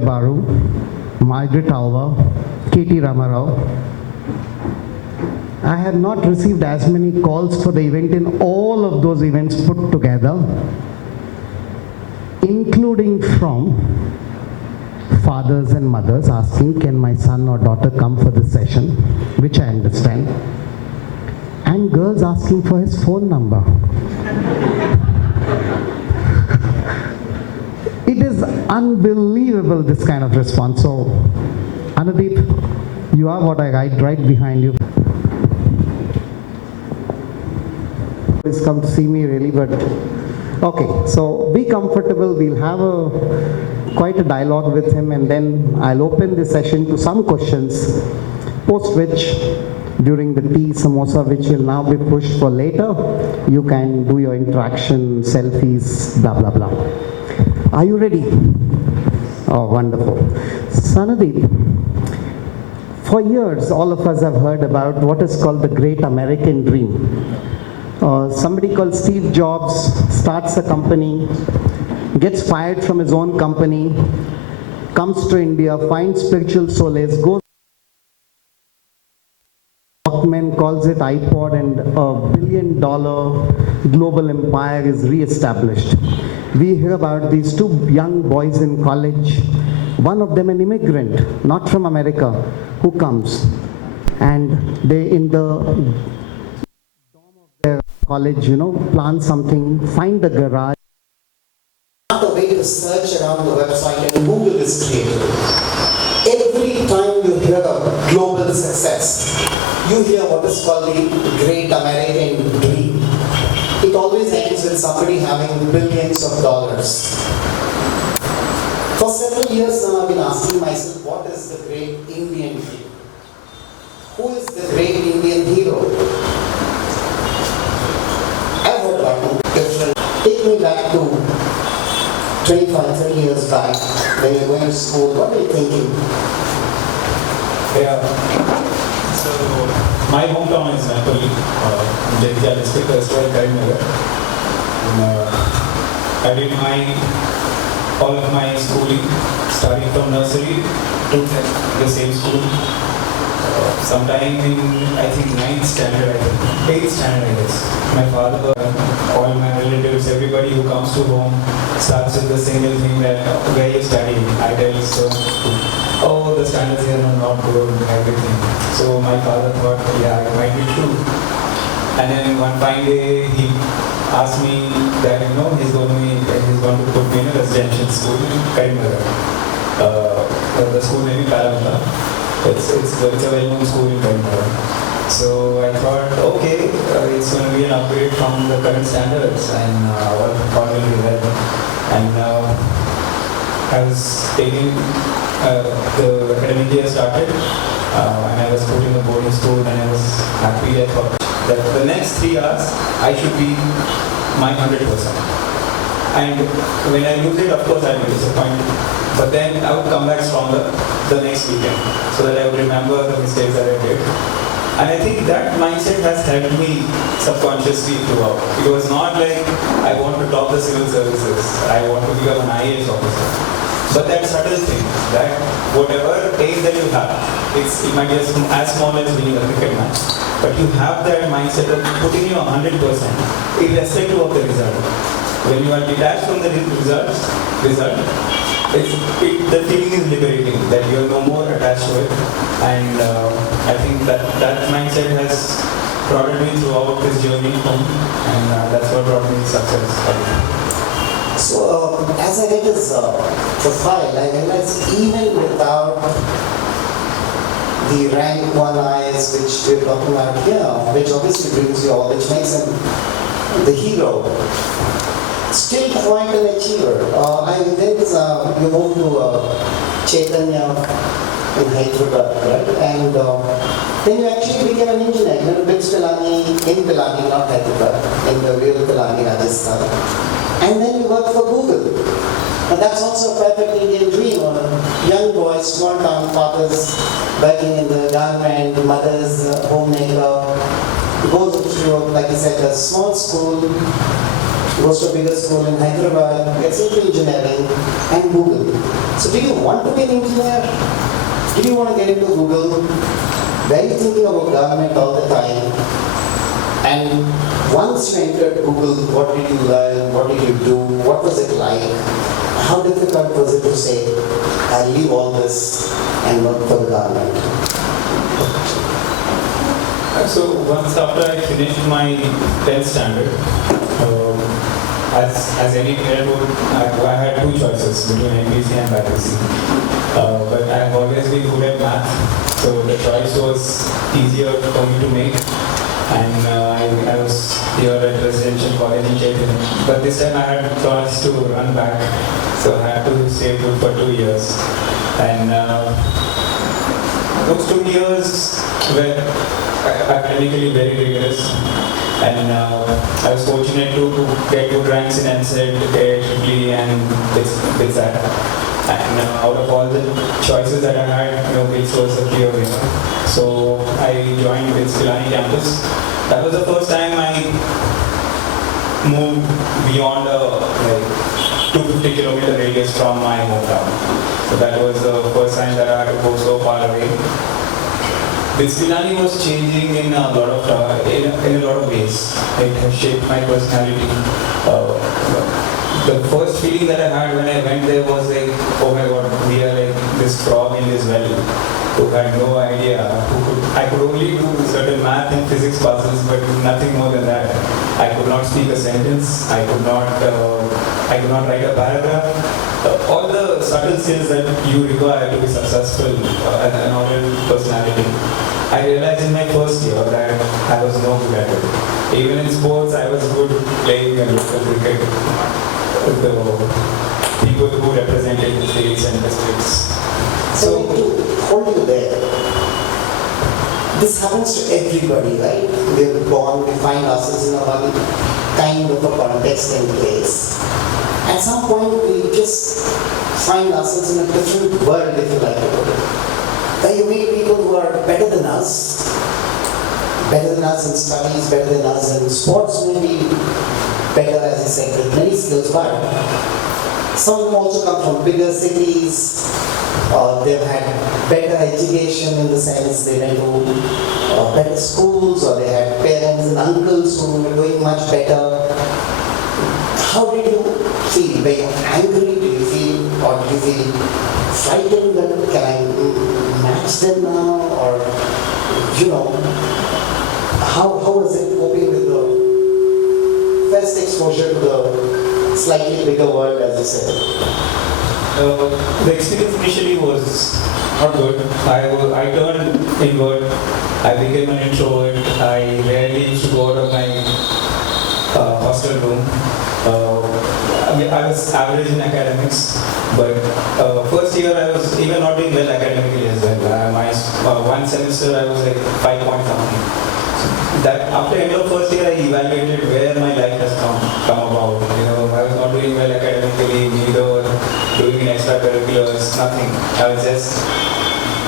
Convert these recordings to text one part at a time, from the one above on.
Baru, Margaret Alva, Katie Ramarao. I have not received as many calls for the event in all of those events put together, including from fathers and mothers asking, can my son or daughter come for this session, which I understand, and girls asking for his phone number. It is unbelievable, this kind of response. So, Anudeep, you are what I write right behind you. Please come to see me really, but okay, so be comfortable. We'll have quite a dialogue with him, and then I'll open the session to some questions, post which during the tea samosa, which will now be pushed for later, you can do your interaction, selfies, blah blah blah. Are you ready? Oh, wonderful. Anudeep, for years all of us have heard about what is called the Great American Dream. Somebody called Steve Jobs starts a company, gets fired from his own company, comes to India, finds spiritual solace, goes Walkman, calls it iPod, and a $1 billion global empire is re-established. We hear about these two young boys in college, one of them an immigrant, not from America, who comes, and they in the dorm of their college, plan something, find the garage. Not a way to search around the website and Google is created. Every time you hear of global success, you hear what is called the Great American Dream. It always ends with somebody having billions of dollars. For several years now I've been asking myself, what is the great Indian hero? Who is the great Indian hero? I've heard about him different. Take me back to 25, 30 years back when you were going to school. What were you thinking? Yeah. So, my hometown is Napoli, Jaitya district, Karimnagar. I did all of my schooling, starting from nursery to the same school. Sometime in, I think, 8th standard, I guess. My father, all my relatives, everybody who comes to home starts with the single thing that, where you study? I tell you so. Oh, the standards here are not good, everything. So my father thought, yeah, it might be true. And then one fine day, he asked me that, he's going to put me in a residential school in Karimnagar. The school name is Paramala. It's a well-known school in Karimnagar. So I thought, okay, it's going to be an upgrade from the current standards, and all will be well. And I was taking the academic year started, and I was put in a boarding school, and I was happy. I thought that the next 3 hours I should be my 100%. And when I lose it, of course I will be disappointed. But then I would come back stronger the next weekend, so that I would remember the mistakes that I did. And I think that mindset has helped me subconsciously throughout. It was not like I want to top the civil services, I want to become an IAS officer. But that subtle thing, that whatever age that you have, it might be as small as winning a cricket match, but you have that mindset of putting your 100% irrespective of the result. When you are detached from the result, the feeling is liberating, that you are no more attached to it. And I think that mindset has prodded me throughout this journey home, and that's what brought me success. So, as I read his profile, I realized even without the rank 1 IAS which we're talking about here, which obviously brings you all, which makes him the hero, still quite an achiever. You moved to Chaitanya in Hyderabad, right? And then you actually became an engineer. You built Pilani in Pilani, not Hyderabad, in the real Pilani, Rajasthan. And then you work for Google. And that's also a perfect Indian dream. Young boys, small town fathers, working in the garment, mothers, homemaker, goes to, like I said, a small school, goes to a bigger school in Hyderabad, gets into engineering, and Google. So do you want to be an engineer? Do you want to get into Google? Were you thinking about government all the time? And once you entered Google, what did you learn? What did you do? What was it like? How difficult was it to say, I leave all this and work for the government? So once after I finished my 10th standard, as any parent would, I had two choices between MPC and BAPC. But I have always been good at math, so the choice was easier for me to make. And I was here at residential college in Chaitanya. But this time I had plans to run back, so I had to stay put for 2 years. And those 2 years were academically very rigorous. And I was fortunate to get good ranks in NSET, AIEEE, and BITSAT. And out of all the choices that I had, BITS was a clear winner. So I joined BITS Pilani campus. That was the first time I moved beyond a 250-kilometer radius from my hometown. So that was the first time that I had to go so far away. BITS Pilani was changing in a lot of ways. It has shaped my personality. The first feeling that I had when I went there was like, oh my god, we are like this frog in this well, who had no idea. I could only do certain math and physics puzzles, but nothing more than that. I could not speak a sentence. I could not write a paragraph. All the subtle skills that you require to be successful as an oral personality. I realized in my first year that I was no good at it. Even in sports, I was good playing a local cricket. The people who represented the states and districts. So to hold you there, this happens to everybody, right? We're born, we find ourselves in a one kind of a context and place. At some point, we just find ourselves in a different world, if you like to put it. Where you meet people who are better than us in studies, better than us in sports, maybe better, as I said, with many skills, but some of them also come from bigger cities. They've had better education in the sense they went to better schools, or they had parents and uncles who were doing much better. How did you feel? Were you angry? Did you feel, or did you feel frightened that can I match them now? Or, how was it coping with the first exposure to the slightly bigger world, as you said? The experience initially was not good. I turned inward. I became an introvert. I rarely used to go out of my hostel room. I was average in academics, but first year I was even not doing well academically as well. My one semester I was like 5 point something. That after end of first year I evaluated where my life has come about. I was not doing well academically, neither doing in extracurriculars, nothing. I was just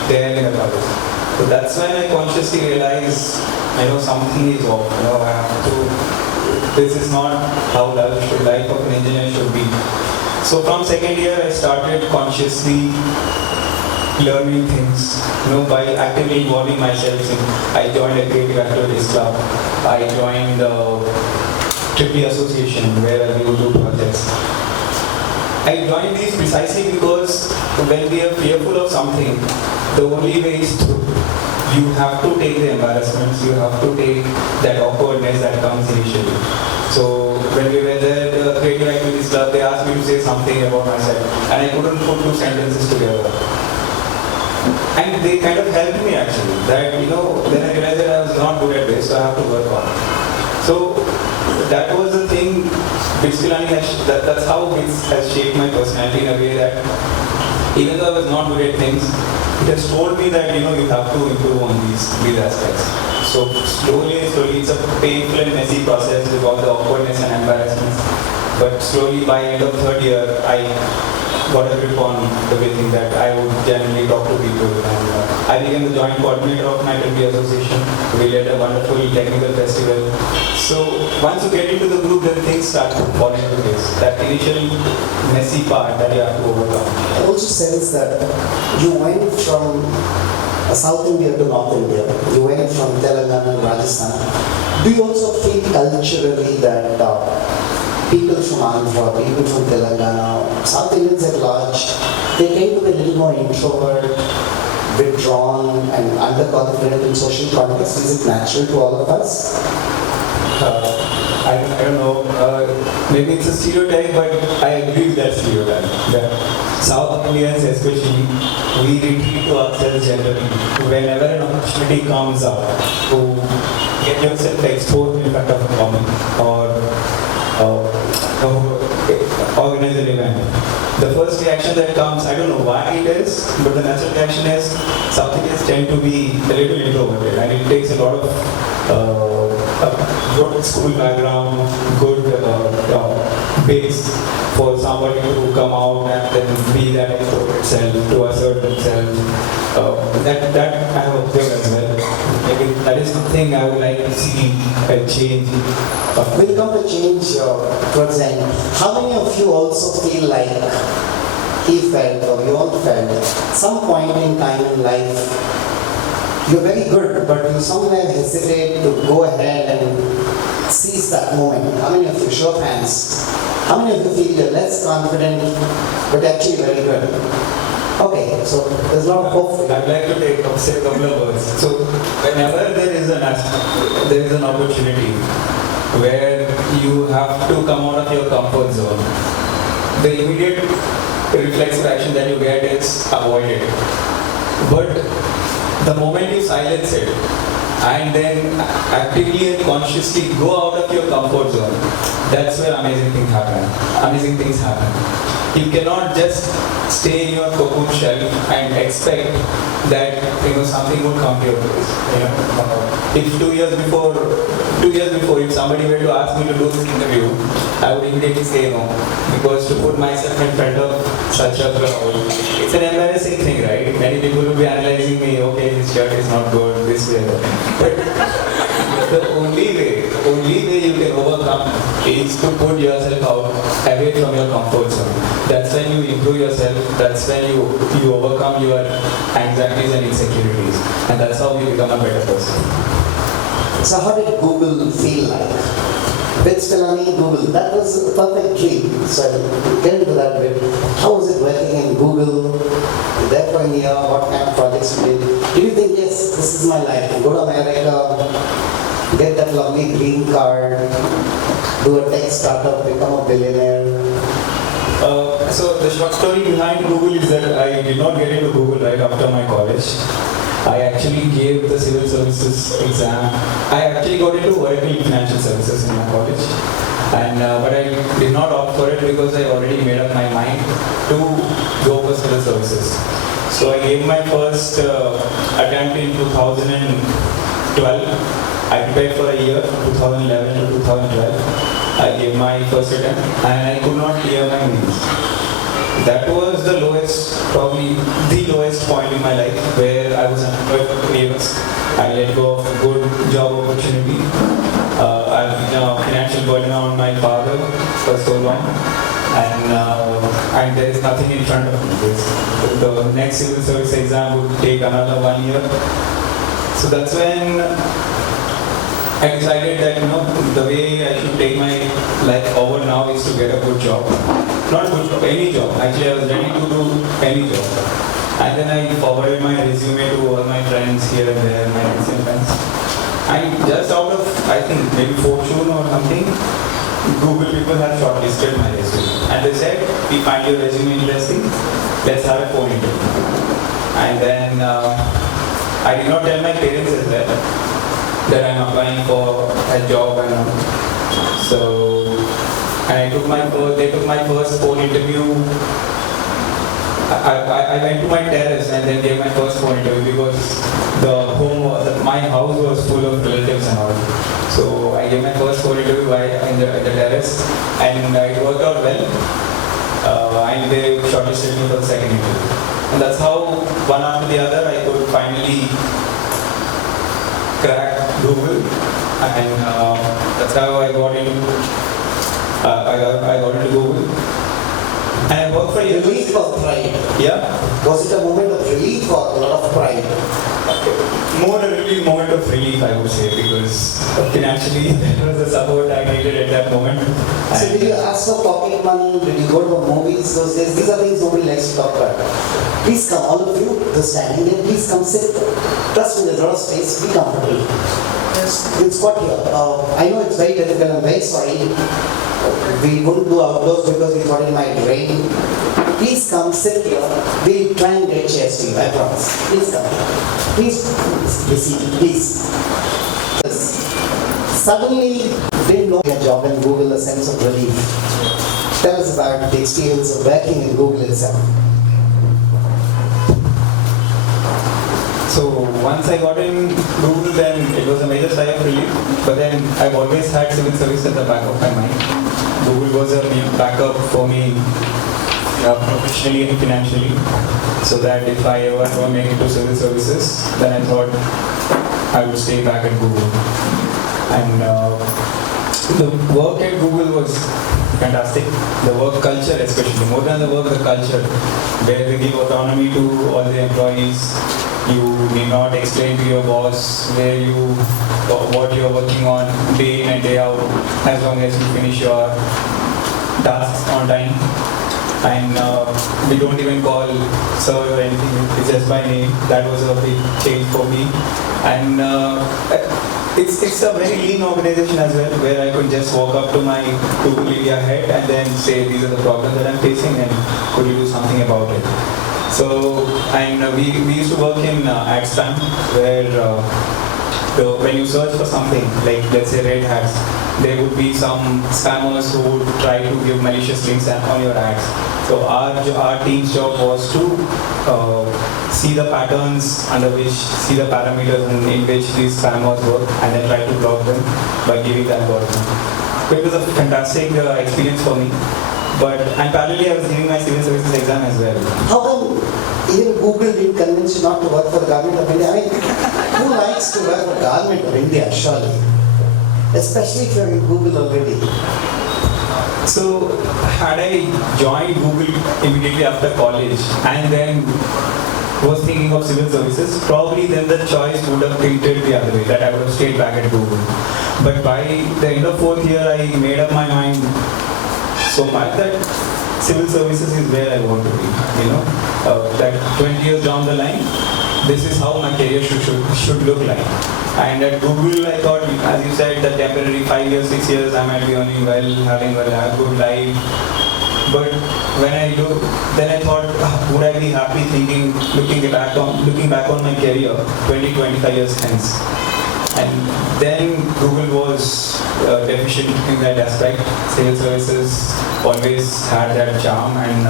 there in the college. So that's when I consciously realized, something is off. I have to. This is not how life of an engineer should be. So from second year I started consciously learning things, by actively involving myself in. I joined a creative activities club. I joined the AAA association where we would do projects. I joined these precisely because when we are fearful of something, the only way is through. You have to take the embarrassments, you have to take that awkwardness that comes initially. So when we were there at the creative activities club, they asked me to say something about myself, and I couldn't put two sentences together. And they kind of helped me actually, that then I realized that I was not good at this, so I have to work on it. So that was the thing, BITS Pilani that's how BITS has shaped my personality in a way that even though I was not good at things, it has told me that you have to improve on these aspects. So slowly, it's a painful and messy process with all the awkwardness and embarrassments. But slowly by end of third year, I got a grip on the way that I would generally talk to people. And I became the joint coordinator of my AAA association. We led a wonderful technical festival. So once you get into the group, then things start falling into place. That initial messy part that you have to overcome. I also sense that you went from South India to North India. You went from Telangana to Rajasthan. Do you also feel culturally that people from Andhra, people from Telangana, South Indians at large, they tend to be a little more introvert, withdrawn and underconfident in social context? Is it natural to all of us? I don't know, maybe it's a stereotype, but I agree with that stereotype. That South Indians especially, we retreat to ourselves generally. Whenever an opportunity comes up to get yourself exposed in front of a common or organize an event, the first reaction that comes, I don't know why it is, but the natural reaction is South Indians tend to be a little introverted, and it takes a lot of good school background, good base for somebody to come out and then be that extroverted self, to assert themselves. That I have observed as well. Maybe that is something I would like to see a change. When you come to change towards the end, how many of you also feel like he felt or we all felt some point in time in life you're very good, but you somewhere hesitate to go ahead and seize that moment? How many of you, show of hands, how many of you feel you're less confident but actually very good? Okay, so there's a lot of hope for you. I'd like to say a couple of words. So whenever there is an opportunity where you have to come out of your comfort zone, the immediate reflexive action that you get is avoid it. But the moment you silence it and then actively and consciously go out of your comfort zone, that's where amazing things happen. You cannot just stay in your cocoon shell and expect that something would come to your place. If 2 years before, if somebody were to ask me to do this interview, I would immediately say no, because to put myself in front of such a crowd, it's an embarrassing thing, right? Many people will be analyzing me. Okay, his shirt is not good, this way. But the only way you can overcome is to put yourself out away from your comfort zone. That's when you improve yourself. That's when you overcome your anxieties and insecurities, and that's how you become a better person. So how did Google feel like? With Spillani, Google, that was a perfect dream. So I'll get into that bit. How was it working in Google? You're there for a year, what kind of projects you did? Did you think, yes, this is my life, go to America, get that lovely green card, do a tech startup, become a billionaire? So the short story behind Google is that I did not get into Google right after my college. I actually gave the Civil Services exam. I actually got into working in financial services in my college, and but I did not opt for it because I already made up my mind to go for Civil Services. So I gave my first attempt in 2012. I prepared for a year from 2011 to 2012. I gave my first attempt and I could not clear my mains. That was the lowest, probably the lowest point in my life, where I was unemployed for 2 years. I let go of a good job opportunity. I've been a financial burden on my father for so long, and there is nothing in front of me. The next civil service exam would take another 1 year. So that's when I decided that the way I should take my life forward now is to get a good job. Not good job, any job. Actually, I was ready to do any job. And then I forwarded my resume to all my friends here and there, my recent friends. And just out of, I think, maybe fortune or something, Google people have shortlisted my resume. And they said, we find your resume interesting, let's have a phone interview. And then I did not tell my parents as well that I'm applying for a job and they took my first phone interview. I went to my terrace and then gave my first phone interview because my house was full of relatives and all. So I gave my first phone interview in the terrace, and it worked out well. And they shortlisted me for the second interview. And that's how one after the other I could finally crack Google. and that's how I got into I got into Google. And I worked for years. Relief or pride? Yeah. Was it a moment of relief or a lot of pride? More a really moment of relief, I would say, because financially that was the support I needed at that moment. So did you ask for pocket money? Did you go to the movies those days? These are things nobody likes to talk about. Please come, all of you, the standing there, please come sit. Trust me, there's a lot of space, be comfortable. We'll squat here. I know it's very difficult, I'm very sorry. We wouldn't do outdoors because we thought it might rain. Please come, sit here. We'll try and get chairs to you, I promise. Please come. Please be seated, please. Suddenly, didn't know your job in Google, a sense of relief. Tell us about the experience of working in Google itself. So once I got in Google, then it was a major sigh of relief. But then I've always had civil service at the back of my mind. Google was a backup for me professionally and financially, so that if I ever don't make it to civil services, then I thought I would stay back at Google. And the work at Google was fantastic. The work culture, especially more than the work, the culture, where they give autonomy to all the employees. You need not explain to your boss what you're working on day in and day out, as long as you finish your tasks on time. And we don't even call sir or anything, it's just by name. That was a big change for me. And it's a very lean organization as well, where I could just walk up to my Google India head and then say, these are the problems that I'm facing and could you do something about it. So, and we used to work in ad spam, where when you search for something, like let's say red hats, there would be some spammers who would try to give malicious links on your ads. So our team's job was to see the patterns under which, see the parameters in which these spammers work, and then try to block them by giving the algorithm. So it was a fantastic experience for me. And parallelly I was giving my civil services exam as well. How come even Google didn't convince you not to work for the government of India? I mean, who likes to work for the government of India, surely? Especially if you're in Google already. So, had I joined Google immediately after college and then was thinking of civil services, probably then the choice would have tilted the other way, that I would have stayed back at Google. But by the end of fourth year, I made up my mind so much that civil services is where I want to be. That 20 years down the line, this is how my career should look like. And at Google, I thought, as you said, that temporary 5 years, 6 years, I might be earning well, having a good life. But when I look, then I thought, would I be happy looking back on my career 20, 25 years hence? And then Google was deficient in that aspect. Civil services always had that charm and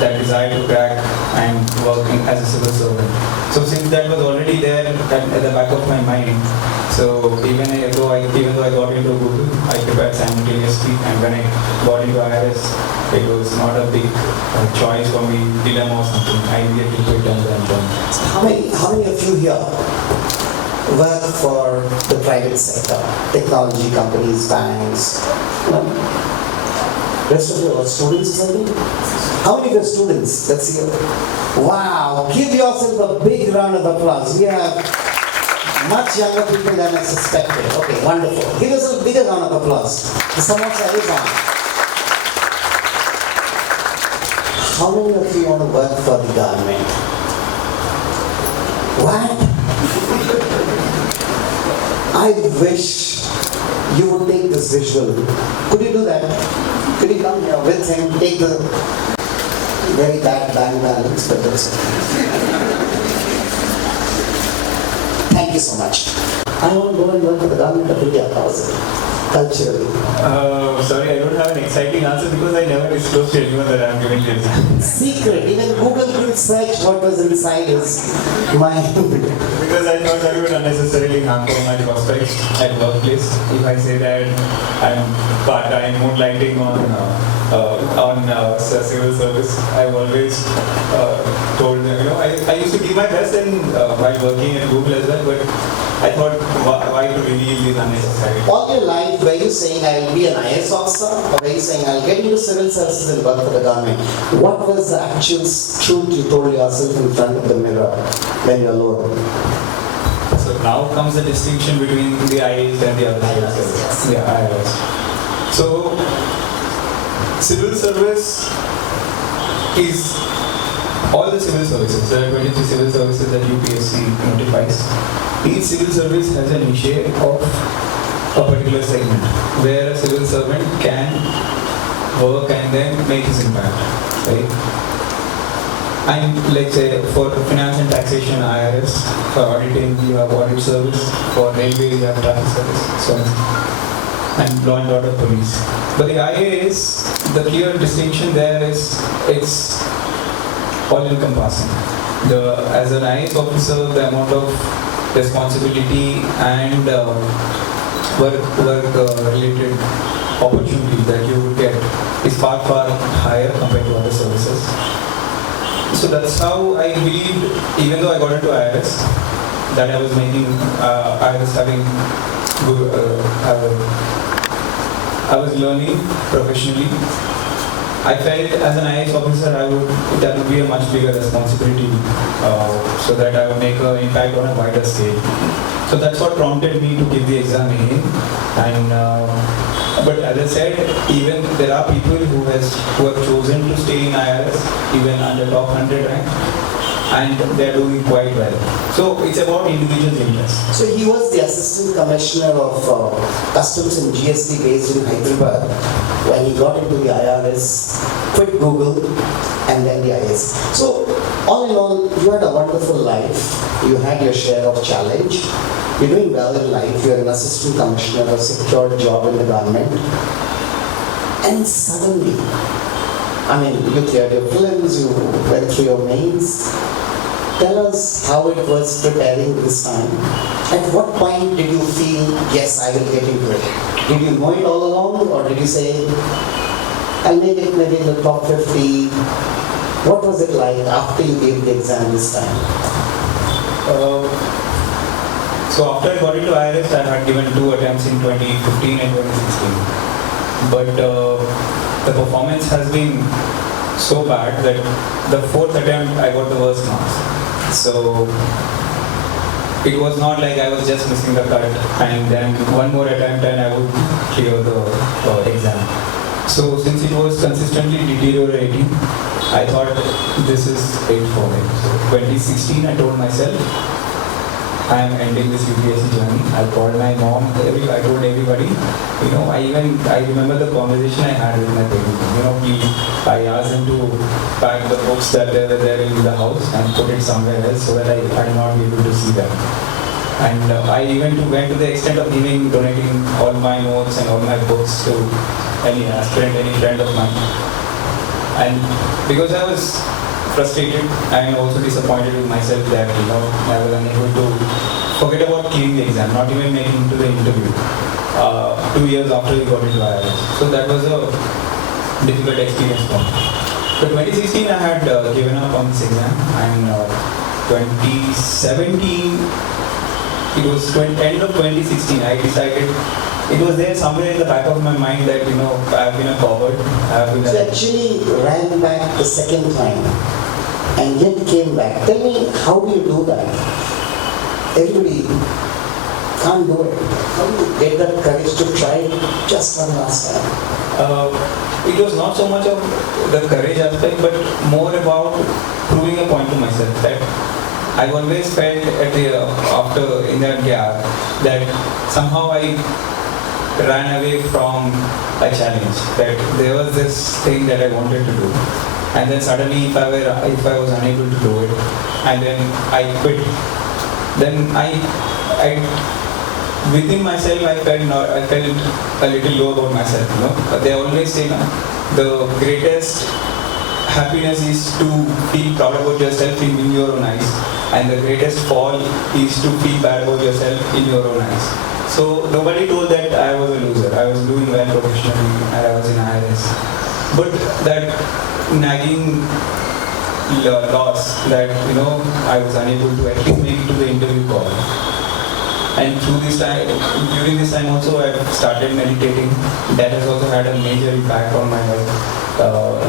that desire to crack and work as a civil servant. So since that was already there at the back of my mind, so even though I got into Google, I prepared simultaneously, and when I got into IAS, it was not a big choice for me, dilemma or something. I immediately quit and then joined. How many of you here work for the private sector, technology companies, banks? Rest of you are students or something? How many of you are students? Let's see. Wow, give yourself a big round of applause. We have much younger people than I suspected. Okay, wonderful. Give yourself a bigger round of applause. The samosa is on. How many of you want to work for the government? What? I wish you would take this visual. Could you do that? Could you come here with him, take the very bad bank balance, but that's it. Thank you so much. I want to go and work for the government of India. How's it? Culturally. Sorry, I don't have an exciting answer because I never disclosed to anyone that I'm giving this. Secret. Even Google gives couldn't search what was inside his mind. Because I thought I would unnecessarily hamper my prospects at workplace if I say that I'm part-time moonlighting on civil service. I've always told them, I used to give my best while working at Google as well, but I thought why to reveal these unnecessary. All your life, were you saying I will be an IAS officer, or were you saying I'll get into civil services and work for the government? What was the actual truth you told yourself in front of the mirror when you're alone? So now comes the distinction between the IAS and the other civil service. Yes. Yeah, IAS. So civil service is all the civil services. There are 23 civil services that UPSC notifies. Each civil service has a niche of a particular segment where a civil servant can work and then make his impact, right? And let's say for finance and taxation, IRS, for auditing, you have audit service, for railway, you have traffic service, so and law and order police. But the IAS, the clear distinction there is it's all encompassing. As an IAS officer, the amount of responsibility and work-related opportunities that you would get is far higher compared to other services. So that's how I believed, even though I got into IRS, that I was making IRS having good, I was learning professionally. I felt as an IAS officer, that would be a much bigger responsibility, so that I would make an impact on a wider scale. So that's what prompted me to give the exam again. And but as I said, even there are people who have chosen to stay in IRS, even under top 100 rank, and they are doing quite well. So it's about individual's interest. So he was the assistant commissioner of customs and GST based in Hyderabad when he got into the IRS, quit Google, and then the IAS. So all in all, you had a wonderful life. You had your share of challenge. You're doing well in life. You're an assistant commissioner, a secured job in the government. And suddenly, you cleared your films, you went through your mains. Tell us how it was preparing this time. At what point did you feel, yes, I will get into it? Did you know it all along, or did you say, I'll make it maybe in the top 50? What was it like after you gave the exam this time? So after I got into IRS, I had given 2 attempts in 2015 and 2016. But the performance has been so bad that the 4th attempt I got the worst marks. So it was not like I was just missing the cut and then one more attempt and I would clear the exam. So since it was consistently deteriorating, I thought this is it for me. So 2016 I told myself, I am ending this UPSC journey. I called my mom, I told everybody, I remember the conversation I had with my parents. I asked them to pack the books that they were there in the house and put it somewhere else so that I would not be able to see them. And I even went to the extent of donating all my notes and all my books to any aspirant, any friend of mine. And because I was frustrated and also disappointed with myself that I was unable to forget about clearing the exam, not even making it to the interview 2 years after we got into IAS. So that was a difficult experience for me. So 2016 I had given up on this exam, and 2017, it was end of 2016, I decided, it was there somewhere in the back of my mind that I've been a coward. So actually ran back the second time and yet came back. Tell me, how do you do that? Everybody can't do it. How do you get that courage to try it just one last time? It was not so much of the courage aspect, but more about proving a point to myself that I always felt after in that gap that somehow I ran away from a challenge, that there was this thing that I wanted to do, and then suddenly if I was unable to do it, and then I quit, then I within myself I felt a little low about myself. They always say the greatest happiness is to feel proud about yourself in your own eyes, and the greatest fall is to feel bad about yourself in your own eyes. So nobody told that I was a loser. I was doing well professionally and I was in IAS. But that nagging loss that I was unable to at least make it to the interview call. And through this time, during this time also, I've started meditating. That has also had a major impact on my life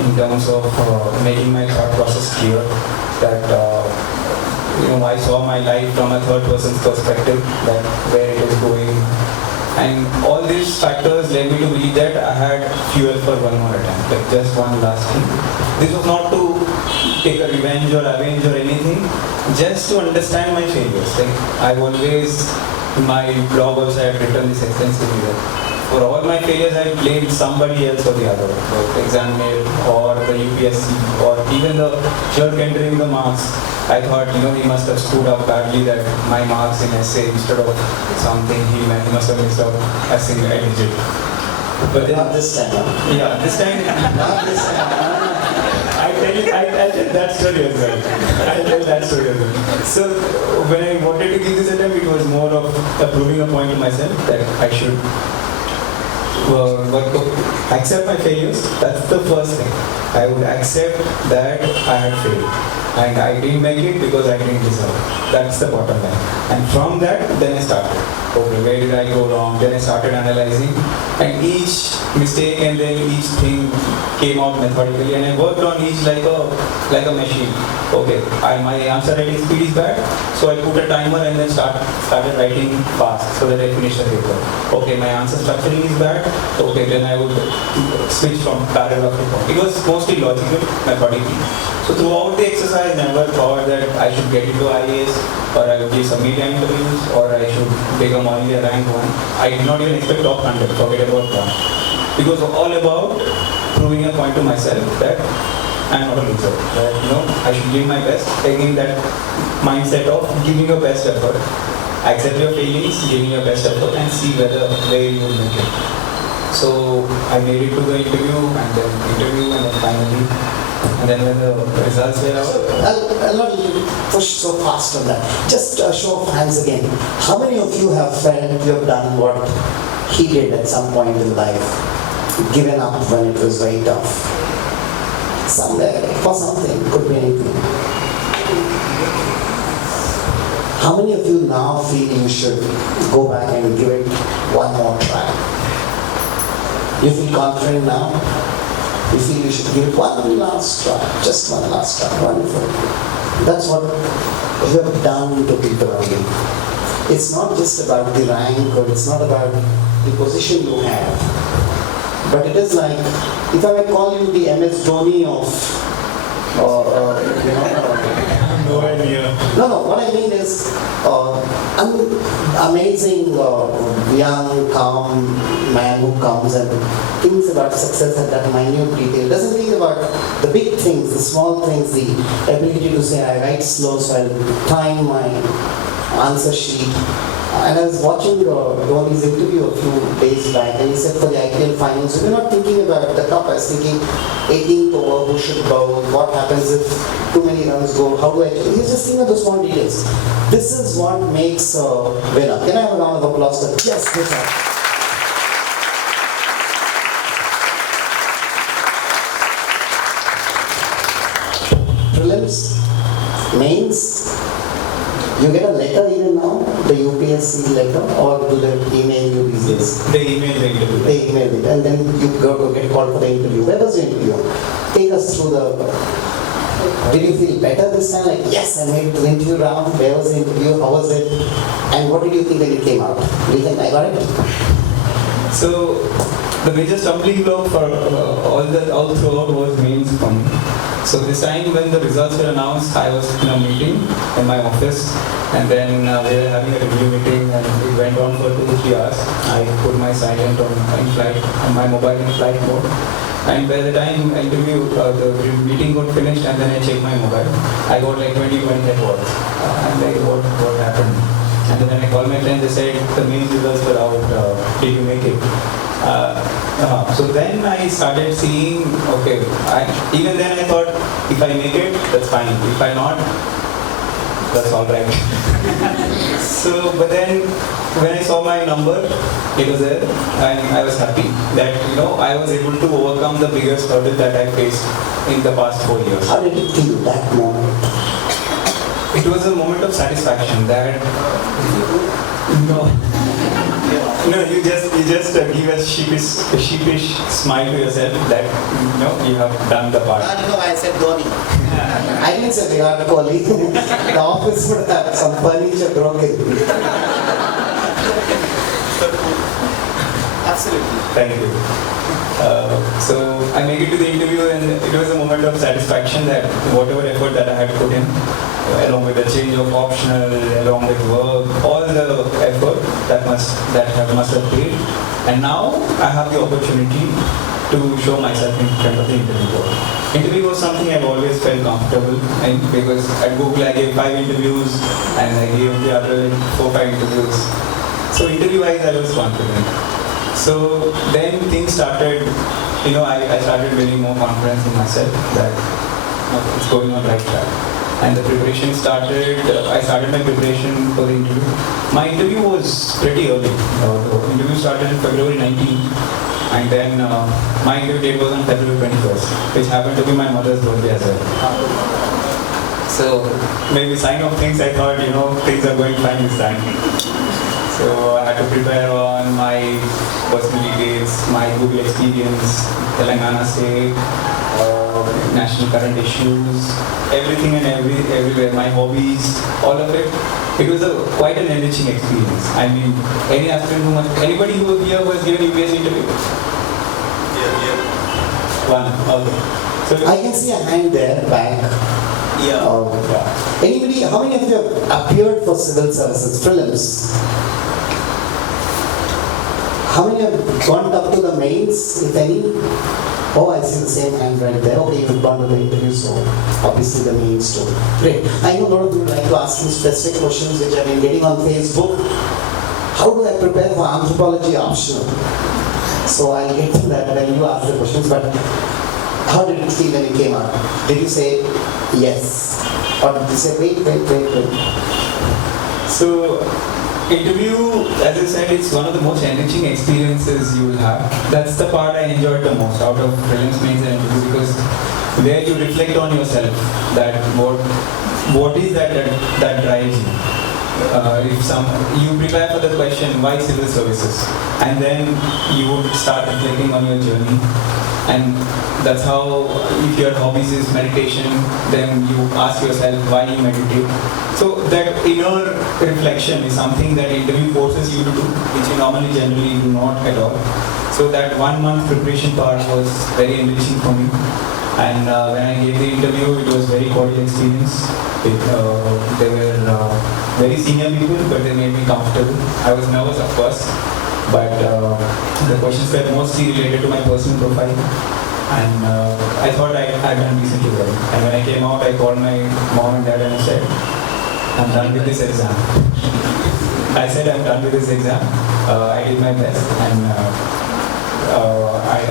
in terms of making my thought process clear. That I saw my life from a third person's perspective, that where it is going. And all these factors led me to believe that I had fuel for one more attempt, like just one last thing. This was not to take a revenge or avenge or anything, just to understand my failures. Like I've always, in my blog also I have written this extensively, that for all my failures I blamed somebody else or the other, the examiner or the UPSC or even the jerk entering the marks. I thought, he must have screwed up badly, that my marks in essay instead of something he must have missed out a single digit. But then, Not this time. yeah, this time, Not this time. I'll tell that story as well. So when I wanted to give this attempt, it was more of proving a point to myself that I should accept my failures. That's the first thing. I would accept that I had failed. And I didn't make it because I didn't deserve it. That's the bottom line. And from that, then I started. Okay, where did I go wrong? Then I started analyzing. And each mistake and then each thing came out methodically. And I worked on each like a machine. Okay, my answer writing speed is bad. So I put a timer and then started writing fast so that I finished the paper. Okay, my answer structuring is bad. Okay, then I would switch from paragraph to point. It was mostly logical, methodically. So throughout the exercise, I never thought that I should get into IAS or I would give some media interviews or I should become only a rank 1. I did not even expect top 100, forget about 1. It was all about proving a point to myself that I'm not a loser. That I should give my best, taking that mindset of giving your best effort. Accept your failings, giving your best effort and see where you will make it. So I made it to the interview and then finally. And then when the results were out. I'll not push so fast on that. Just a show of hands again. How many of you have felt you have done what he did at some point in life? Given up when it was very tough? Somewhere, for something, could be anything. How many of you now feel you should go back and give it one more try? You feel confident now? You feel you should give it one last try, just one last try, wonderful. That's what you have done to people around you. It's not just about the rank or it's not about the position you have, but it is like, if I may call you the MS Dhoni of, No idea. No, what I mean is, amazing, young, calm man who comes and thinks about success at that minute detail. Doesn't think about the big things, the small things, the ability to say, I write slow, so I'll time my answer sheet. And I was watching Dhoni's interview a few days back, and he said for the IPL finals, we're not thinking about the top, I was thinking 18th over, who should bowl, what happens if too many runs go, how do I... He's just thinking of those small details. This is what makes a winner. Can I have a round of applause for just this? Prelims, mains, you get a letter even now, the UPSC letter, or do they email you these days? They email the interview. They email it, and then you go to get called for the interview. Where was the interview? Take us through the... Did you feel better this time? Like, yes, I made it to the interview round. Where was the interview? How was it? And what did you think when it came out? Do you think I got it? So the major stumbling block for all throughout was mains for me. So this time when the results were announced, I was in a meeting in my office, and then we were having a review meeting, and it went on for 2-3 hours. I put my silent on my mobile in flight mode. And by the time the meeting got finished and then I checked my mobile, I got like 20 calls. And like, what happened? And then I called my friends, they said, the main results were out, did you make it? So then I started seeing, okay, even then I thought, if I make it, that's fine. If I not, that's all right. So, but then when I saw my number, it was there, and I was happy that, I was able to overcome the biggest hurdle that I faced in the past 4 years. How did it feel that moment? It was a moment of satisfaction that, no, you just give a sheepish smile to yourself that, you have done the part. I don't know why I said Dhoni. I didn't say Virat Kohli. The office would have some furniture broken. Absolutely. Thank you. So I make it to the interview, and it was a moment of satisfaction that whatever effort that I had put in, along with the change of optional, along with work, all the effort that must have paid. And now I have the opportunity to show myself in front of the interview board. Interview was something I've always felt comfortable in, because at Google I gave 5 interviews and I gave the other 4-5 interviews. So interview-wise I was confident. So then things started, I started building more confidence in myself that it's going on right track. And the preparation started, I started my preparation for the interview. My interview was pretty early. The interview started in February 19th, and then my interview date was on February 21st, which happened to be my mother's birthday as well. So maybe sign of things, I thought, things are going fine this time. So I had to prepare on my personal details, my Google experience, Telangana state, national current issues, everything and everywhere, my hobbies, all of it. It was quite an enriching experience. I mean, anybody who here was given UPSC interview? Yeah. One, okay. So I can see a hand there, back. Yeah. Anybody, how many of you have appeared for civil services, prelims? How many have gone up to the mains, if any? Oh, I see the same hand right there. Okay, you've gone to the interview, so obviously the mains too. Great. I know a lot of you would like to ask me specific questions which I've been getting on Facebook. How do I prepare for anthropology optional? So I'll get to that when you ask the questions, but how did it feel when you came out? Did you say yes? Or did you say wait? So, interview, as I said, it's one of the most enriching experiences you will have. That's the part I enjoyed the most out of prelims, mains and interview, because there you reflect on yourself, that what is that drives you. If you prepare for the question, why civil services? And then you would start reflecting on your journey. And that's how, if your hobbies is meditation, then you ask yourself why you meditate. So that inner reflection is something that interview forces you to do, which you normally generally do not at all. So that 1 month preparation part was very enriching for me. And when I gave the interview, it was very cordial experience. They were very senior people, but they made me comfortable. I was nervous, of course, but the questions were mostly related to my personal profile. And I thought I had done decently well. And when I came out, I called my mom and dad and I said, I'm done with this exam. I said, I'm done with this exam. I did my best, and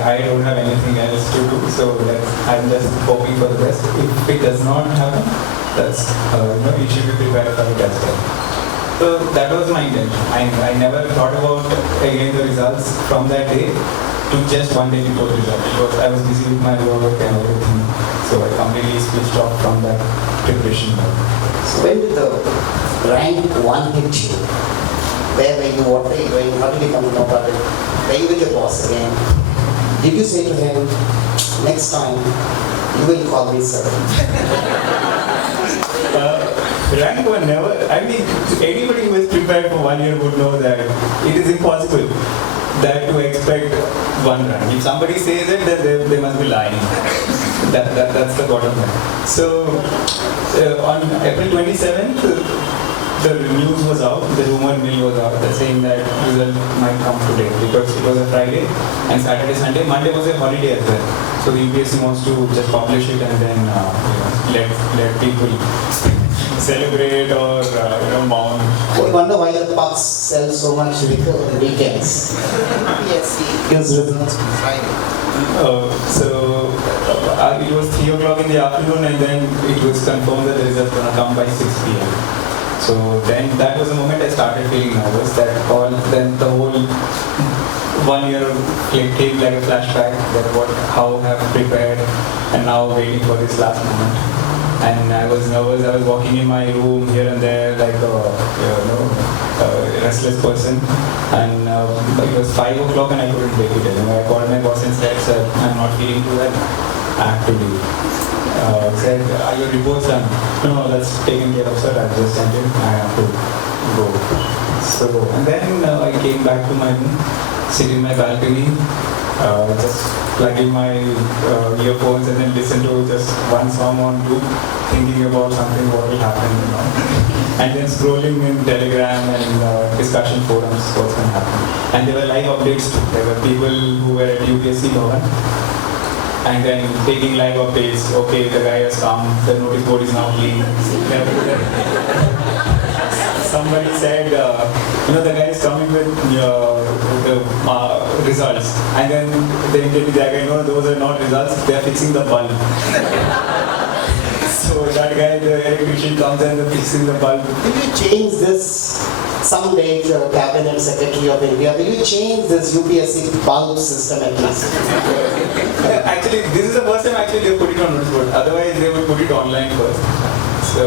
I don't have anything else to do, so I'm just hoping for the best. If it does not happen, that's, you should be prepared for it as well. So that was my intention. I never thought about again the results from that day to just 1 day before the result, because I was busy with my work and everything. So I completely switched off from that preparation. So when did the rank 1 hit you? Where were you? What were you doing? How did you come to know about it? Were you with your boss again? Did you say to him, next time, you will call me sir? Rank 1 never, anybody who is prepared for 1 year would know that it is impossible that to expect 1 rank. If somebody says it, then they must be lying. That's the bottom line. So on April 27th, the news was out, the rumor mill was out, saying that result might come today, because it was a Friday and Saturday, Sunday. Monday was a holiday as well. So the UPSC wants to just publish it and then let people. celebrate or mount. I wonder why the pubs sell so much liquor on weekends. UPSC gives results on Friday. It was 3 o'clock in the afternoon, and then it was confirmed that the results were going to come by 6 p.m. So then that was the moment I started feeling nervous. Then the whole 1 year came like a flashback. How I have prepared, and now waiting for this last moment. And I was nervous. I was walking in my room here and there like a restless person. And it was 5 o'clock and I couldn't take it anymore. I called my boss and said, "Sir, I'm not feeling too well. I have to leave." Said, "Are your reports done?" "No, that's taken care of, sir. I just sent it. I have to go." So, and then I came back to my room, sit in my balcony, just plug in my earphones and then listen to just one song on loop, thinking about something, what will happen, and then scrolling in Telegram and discussion forums, what's going to happen. And there were live updates too. There were people who were at UPSC Bhavan, and then taking live updates. Okay, the guy has come, the notice board is now clean. Somebody said, the guy is coming with the results, and then they immediately the guy, no, those are not results, they are fixing the bulb. So that guy, the electrician comes and they're fixing the bulb. Will you change this someday to your cabinet secretary of India? Will you change this UPSC bulb system at least? Actually, this is the first time they put it on notice board. Otherwise, they would put it online first. So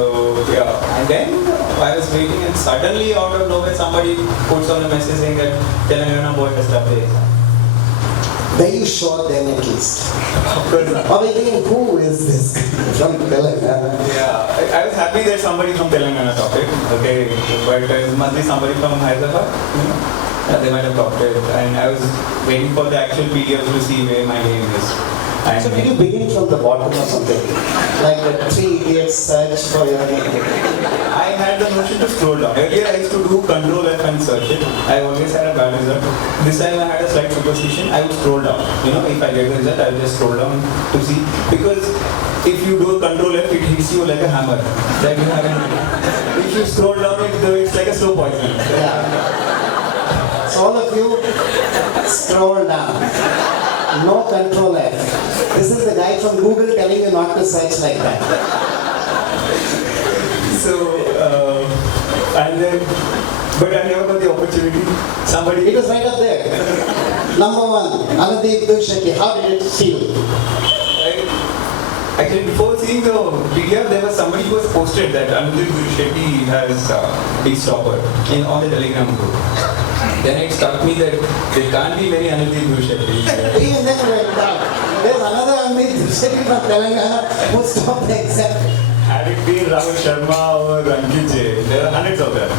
yeah, and then I was waiting, and suddenly out of nowhere somebody puts on a message saying that Telangana board has stopped the exam. Were you sure then at least? Of course not. Or thinking, who is this from Telangana? Yeah, I was happy that somebody from Telangana topped it. Okay, but it must be somebody from Hyderabad. They might have topped it, and I was waiting for the actual PDF to see where my name is. And so did you begin from the bottom or something? Like the 3 idiots search for your name? I had the notion to scroll down. Earlier I used to do Control F and search it. I always had a bad result. This time I had a slight superstition. I would scroll down. If I get the result, I would just scroll down to see. Because if you do Control F, it hits you like a hammer. That you haven't. If you scroll down, it's like a slow poison. Yeah. So all of you, scroll down. No Control F. This is the guy from Google telling you not to search like that. So, and then, but I never got the opportunity. It was right up there. Number 1, Anudeep Durishetty. How did it feel? Actually, before seeing the PDF, there was somebody who was posted that Anudeep Durishetty has big stopper on the Telegram group. Then it struck me that there can't be many Anudeep Durishetty. Even then we went down. There's another Anudeep Durishetty from Telangana who stopped the exam. Had it been Rahul Sharma or Ankit J, there are hundreds of them.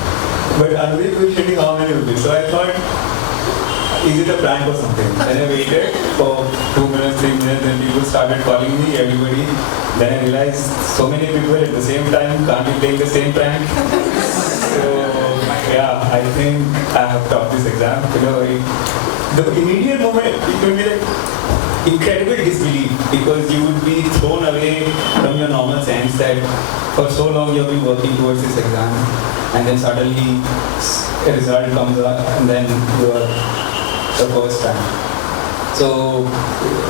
But Anudeep Durishetty, how many will be? So I thought, is it a prank or something? Then I waited for 2 minutes, 3 minutes, and people started calling me, everybody. Then I realized so many people at the same time can't be playing the same prank. Yeah, I think I have topped this exam. The immediate moment, it will be like incredible disbelief, because you would be thrown away from your normal sense that for so long you have been working towards this exam, and then suddenly a result comes up, and then you are the first time. So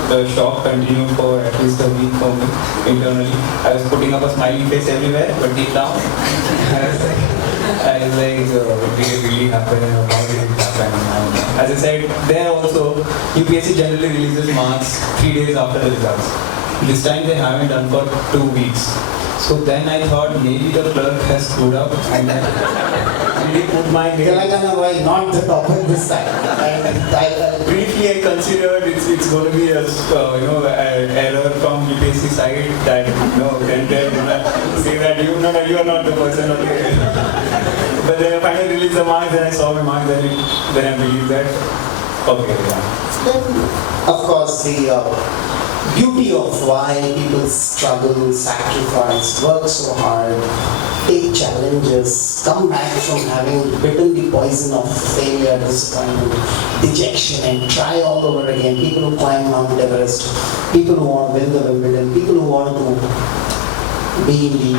the shock continued for at least a week for me internally. I was putting up a smiling face everywhere, but deep down, I was like, did it really happen? How did it happen? And as I said, there also, UPSC generally releases marks 3 days after the results. This time they haven't done for 2 weeks. So then I thought maybe the clerk has screwed up and really put my name. Telangana was not the topic this time. Briefly, I considered it's going to be a error from UPSC side that then they're going to say that you are not the person. Okay. But then I finally released the marks, then I saw my marks, then I believed that. Okay, yeah. Then, of course, the beauty of why people struggle, sacrifice, work so hard, take challenges, come back from having bitten the poison of failure, disappointment, dejection, and try all over again. People who climb Mount Everest, people who want to win the Wimbledon, people who want to be in the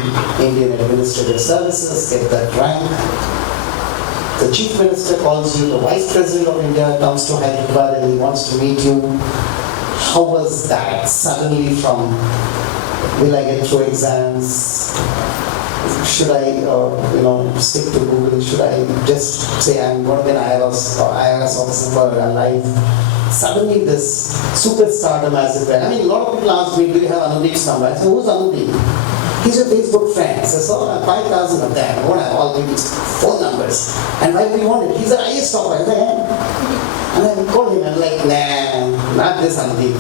Indian Administrative Services, get that rank. The Chief Minister calls you, the Vice President of India comes to Hyderabad and he wants to meet you. How was that? Suddenly from, will I get through exams? Should I, stick to Google? Should I just say I'm going to be an IAS officer for a life? Suddenly this superstardom as it were. I mean, a lot of people ask me, do you have Anudeep's number? I said, who's Anudeep? He's your Facebook friend. So I saw 5,000 of them. I want to have all people's phone numbers. And why do you want it? He's an IAS topper. I said, yeah. And I called him. I'm like, nah, not this Anudeep.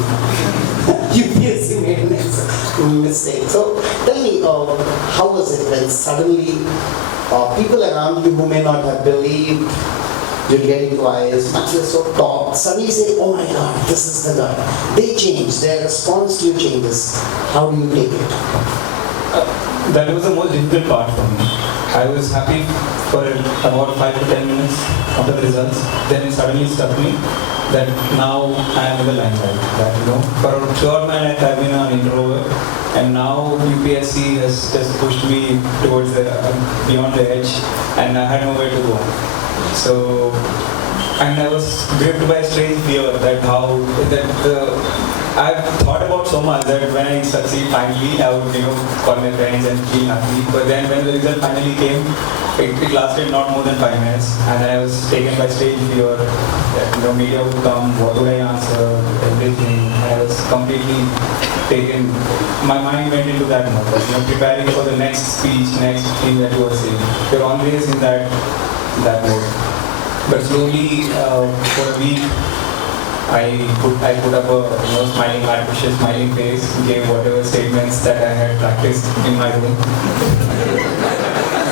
UPSC made a mistake. So tell me, how was it when suddenly people around you who may not have believed you're getting to IAS, much less so top, suddenly say, oh my God, this is the guy. They change, their response to you changes. How do you take it? That was the most difficult part for me. I was happy for about 5 to 10 minutes after the results. Then it suddenly struck me that now I am in the limelight. That, for throughout my life I've been an introvert, and now UPSC has just pushed me towards the beyond the edge, and I had nowhere to go. So, and I was gripped by a strange fear that I've thought about so much that when I succeed finally, I would call my friends and feel happy. But then when the result finally came, it lasted not more than 5 minutes, and I was taken by strange fear that media would come, what would I answer, everything. I was completely taken. My mind went into that mode, preparing for the next speech, next thing that you were saying. You're always in that mode. But slowly, for a week, I put up a smiling, artificial smiling face, gave whatever statements that I had practiced in my room.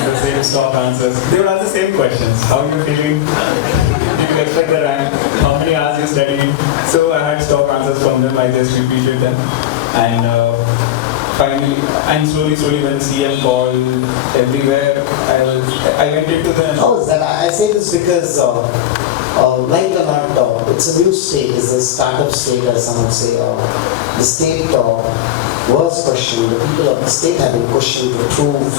The same stock answers. They would ask the same questions. How are you feeling? Did you expect the rank? How many hours you studied? So I had stock answers from them. I just repeated them. And finally, and slowly when CM called everywhere, I went into the... How is that? I say this because like or not, it's a new state, it's a startup state, as some would say. The state was questioned, the people of the state have been questioned to prove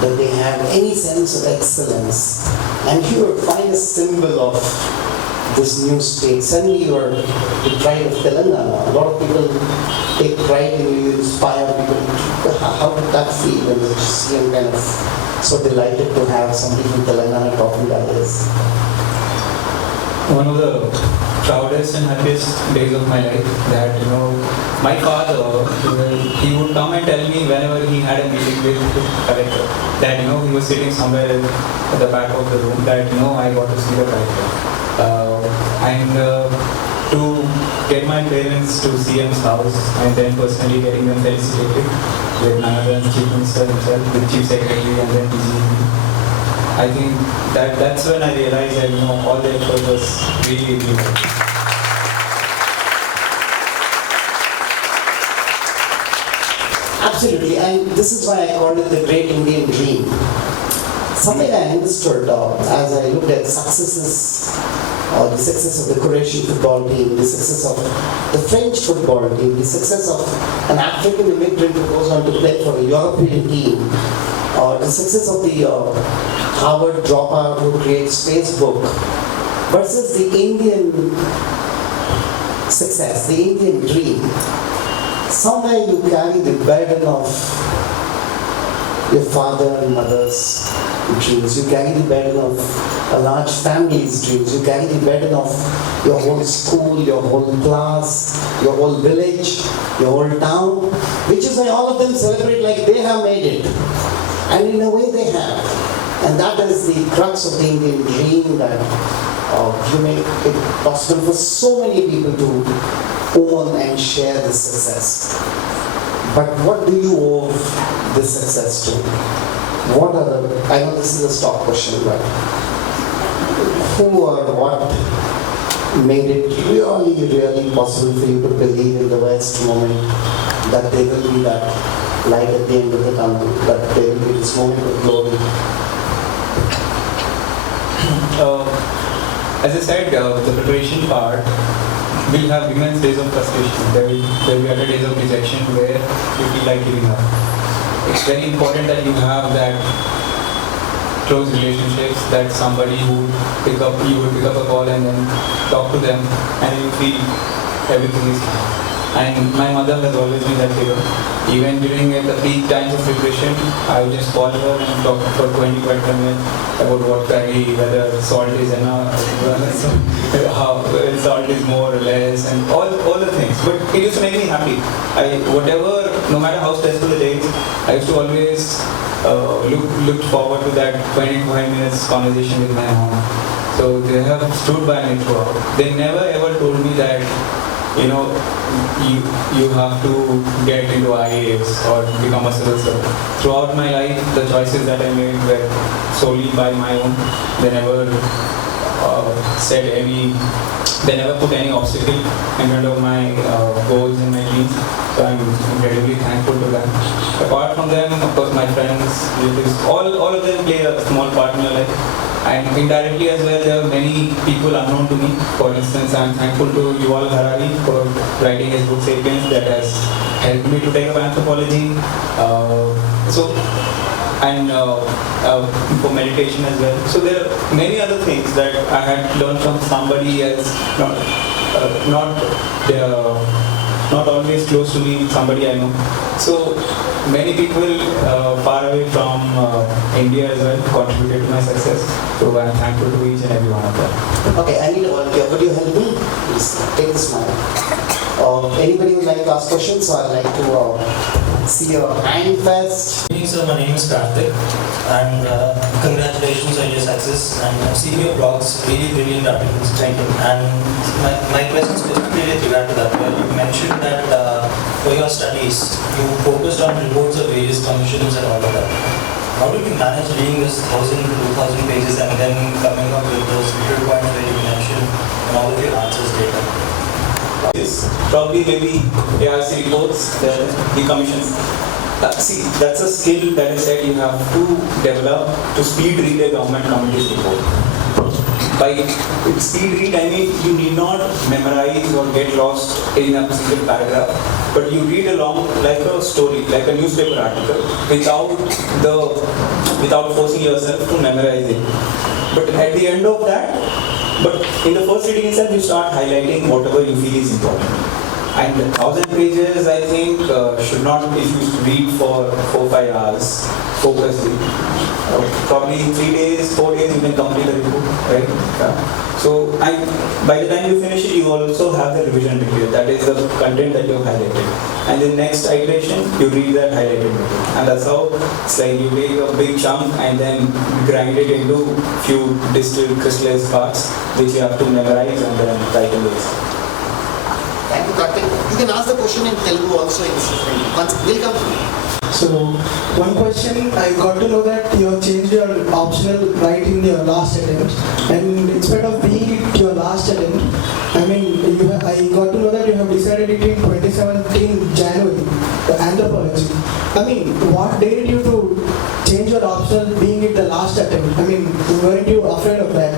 that they have any sense of excellence. And you would find a symbol of this new state. Suddenly you are the pride of Telangana. A lot of people take pride in you, inspire people. How did that feel when you see him kind of so delighted to have somebody from Telangana talking like this? One of the proudest and happiest days of my life that, my father, he would come and tell me whenever he had a meeting with the collector that, he was sitting somewhere at the back of the room that, I got to see the collector. And to get my parents to CM's house and then personally getting them felicitated with none other than Chief Minister himself, with Chief Secretary and then DG. I think that's when I realized that all the effort was really worth. Absolutely, and this is why I called it the Great Indian Dream. Something I understood as I looked at successes, the success of the Croatian football team, the success of the French football team, the success of an African immigrant who goes on to play for a European team, the success of the Harvard dropout who creates Facebook, versus the Indian success, the Indian dream. Somewhere you carry the burden of your father and mother's dreams. You carry the burden of a large family's dreams. You carry the burden of your whole school, your whole class, your whole village, your whole town, which is why all of them celebrate like they have made it. And in a way they have. And that is the crux of the Indian dream, that you make it possible for so many people to own and share this success. But what do you owe this success to? What are the, I know this is a stock question, but who or what made it really possible for you to believe in the West moment that there will be that light at the end of the tunnel, that there will be this moment of glory? As I said, the preparation part will have immense days of frustration. There will be other days of rejection where you feel like giving up. it's very important that you have that close relationships, that somebody who you would pick up a call and then talk to them, and you feel everything is fine. And my mother has always been that figure. Even during the peak times of preparation, I would just call her and talk for 20-25 minutes about what curry, whether salt is enough, how salt is more or less, and all the things. But it used to make me happy. No matter how stressful the day is, I used to always look forward to that 20-25 minutes conversation with my mom. So they have stood by me throughout. They never ever told me that, you have to get into IAS or become a civil servant. Throughout my life, the choices that I made were solely by my own. They never they never put any obstacle in front of my goals and my dreams. So I'm incredibly thankful to them. Apart from them, of course, my friends, relatives, all of them play a small part in my life. And indirectly as well, there are many people unknown to me. For instance, I'm thankful to Yuval Harari for writing his book Sapiens, that has helped me to take up anthropology. And for meditation as well. So there are many other things that I had learned from somebody else, not always close to me, somebody I know. So many people far away from India as well contributed to my success. So I'm thankful to each and every one of them. Okay, I need a volunteer. Could you help me? Please take this mic. Anybody would like to ask questions? So I'd like to see your hand first. So my name is Karthik, and congratulations on your success. And I've seen your blogs, really brilliant articles. Thank you. And my question specifically with regard to that, where you mentioned that for your studies, you focused on reports of various commissions and all of that. How did you manage reading this 1,000 to 2,000 pages and then coming up with those little points where you mentioned and all of your answers later? Yes, probably maybe ARC reports, the commissions. See, that's a skill that I said you have to develop to speed read a government committee's report. By speed read, I mean you need not memorize or get lost in a single paragraph, but you read along like a story, like a newspaper article, without forcing yourself to memorize it. But at the end of that, in the first reading itself, you start highlighting whatever you feel is important. And 1,000 pages, I think, should not, if you read for 4-5 hours, focusedly. Probably 3 days, 4 days, you can complete the report, right? So, by the time you finish it, you also have the revision material. That is the content that you have highlighted. And in the next iteration, you read that highlighted material. And that's how it's like you take a big chunk and then grind it into few distilled, crystallized parts, which you have to memorize and then write in this. Thank you, Karthik. You can ask the question in Telugu also in We'll come to you. So, one question, I got to know that you have changed your optional right in your last attempt, and instead of being your last attempt, I got to know that you have decided it in 2017 January, the anthropology. What dared you to change your optional being it the last attempt? Weren't you afraid of that?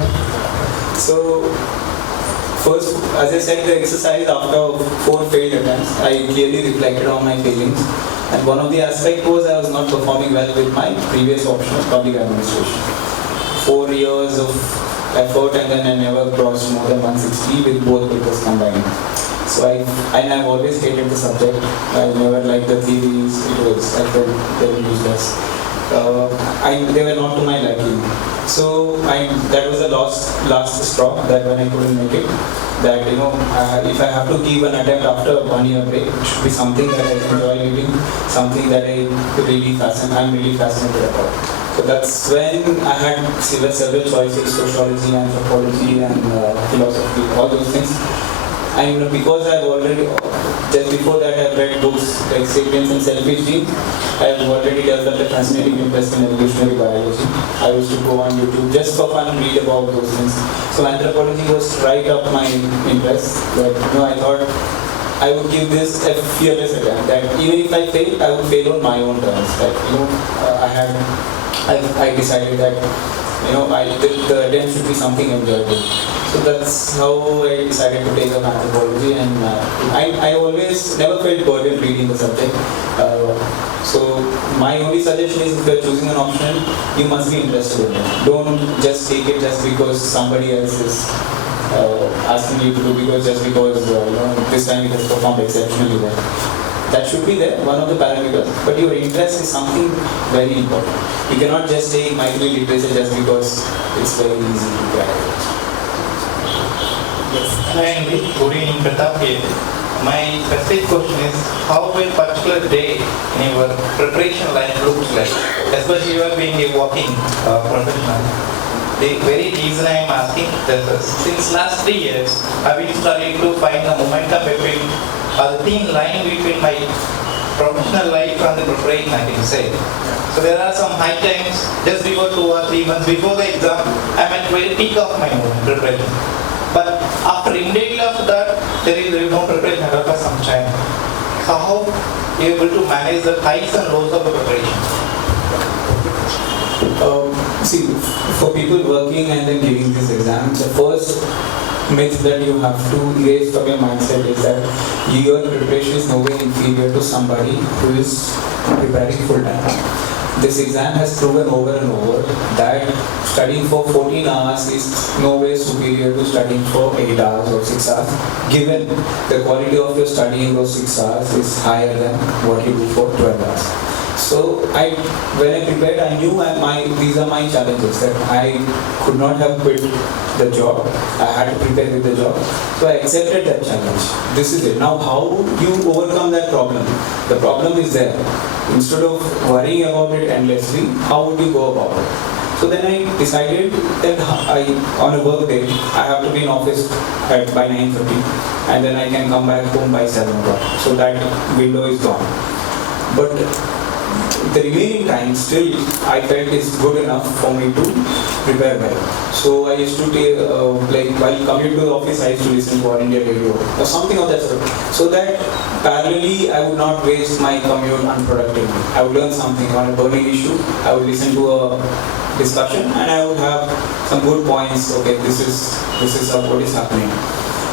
So, first, as I said, the exercise after 4 failed attempts, I clearly reflected on my feelings. And one of the aspects was I was not performing well with my previous option of public administration. 4 years of effort and then I never crossed more than 160 with both papers combined. So I've always hated the subject. I never liked the theories. I felt very useless. They were not to my liking. So that was the last straw that when I couldn't make it, that if I have to give an attempt after a 1 year break, it should be something that I enjoy reading, something that I'm really fascinated about. So that's when I had several choices: sociology, anthropology, and philosophy, all those things. And because I've already, just before that I've read books like Sapiens and Selfish Gene, I've already developed a fascinating interest in evolutionary biology. I used to go on YouTube just for fun and read about those things. So anthropology was right up my interest. But I thought I would give this a fearless attempt. That even if I fail, I would fail on my own terms. I decided that the attempt should be something enjoyable. So that's how I decided to take up anthropology, and I always never felt burdened reading the subject. So my only suggestion is if you're choosing an option, you must be interested in it. Don't just take it just because somebody else is asking you to do, because just because this time it has performed exceptionally well. That should be there, one of the parameters, but your interest is something very important. You cannot just take micro literature just because it's very easy to graduate. Yes. Hi, good evening, Pratap here. My specific question is, how will particular day in your preparation life looks like? Especially you are being a working professional. The very reason I am asking this is, since last 3 years, I've been starting to find the momentum between, the thin line between my professional life and the preparation, I can say. So there are some high times, just before 2 or 3 months before the exam, I'm at very peak of my preparation. But after immediately after that, there is no preparation at all for some time. So how are you able to manage the highs and lows of the preparation? See, for people working and then giving this exam, the first myth that you have to erase from your mindset is that your preparation is no way inferior to somebody who is preparing full time. This exam has proven over and over that studying for 14 hours is no way superior to studying for 8 hours or 6 hours, given the quality of your study in those 6 hours is higher than what you do for 12 hours. So when I prepared, I knew these are my challenges, that I could not have quit the job. I had to prepare with the job. So I accepted that challenge. This is it. Now how you overcome that problem? The problem is there. Instead of worrying about it endlessly, how would you go about it? So then I decided that on a work day, I have to be in office by 9:30 and then I can come back home by 7 o'clock. So that window is gone. But the remaining time still I felt is good enough for me to prepare well. So I used to take, while coming to the office, I used to listen to All India Radio or something of that sort. So that parallelly I would not waste my commute unproductively. I would learn something on a burning issue. I would listen to a discussion and I would have some good points. Okay, this is what is happening.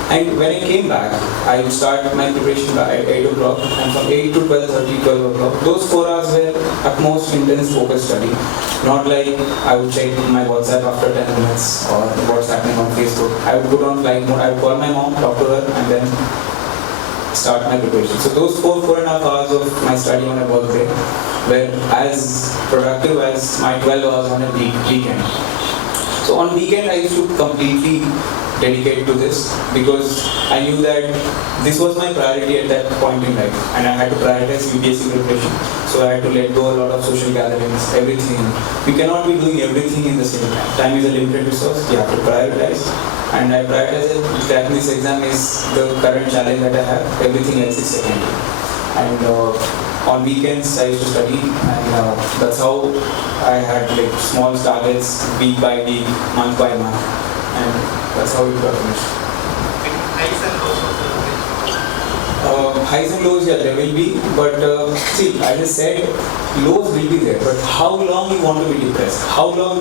And when I came back, I would start my preparation by 8 o'clock, and from 8 to 12:30, 12 o'clock, those 4 hours were at most intense focused study. Not like I would check my WhatsApp after 10 minutes or what's happening on Facebook. I would put on flight mode, I would call my mom, talk to her, and then start my preparation. So those 4.5 hours of my study on a work day were as productive as my 12 hours on a weekend. So on weekend, I used to completely dedicate to this because I knew that this was my priority at that point in life, and I had to prioritize UPSC preparation. So I had to let go a lot of social gatherings, everything. You cannot be doing everything in the same time. Time is a limited resource. You have to prioritize, and I prioritize it. Cracking this exam is the current challenge that I have. Everything else is secondary. And on weekends I used to study, and that's how I had small targets week by week, month by month, and that's how it got finished. Highs and lows of the preparation? Highs and lows, yeah, there will be, but see, as I said, lows will be there, but how long you want to be depressed? How long?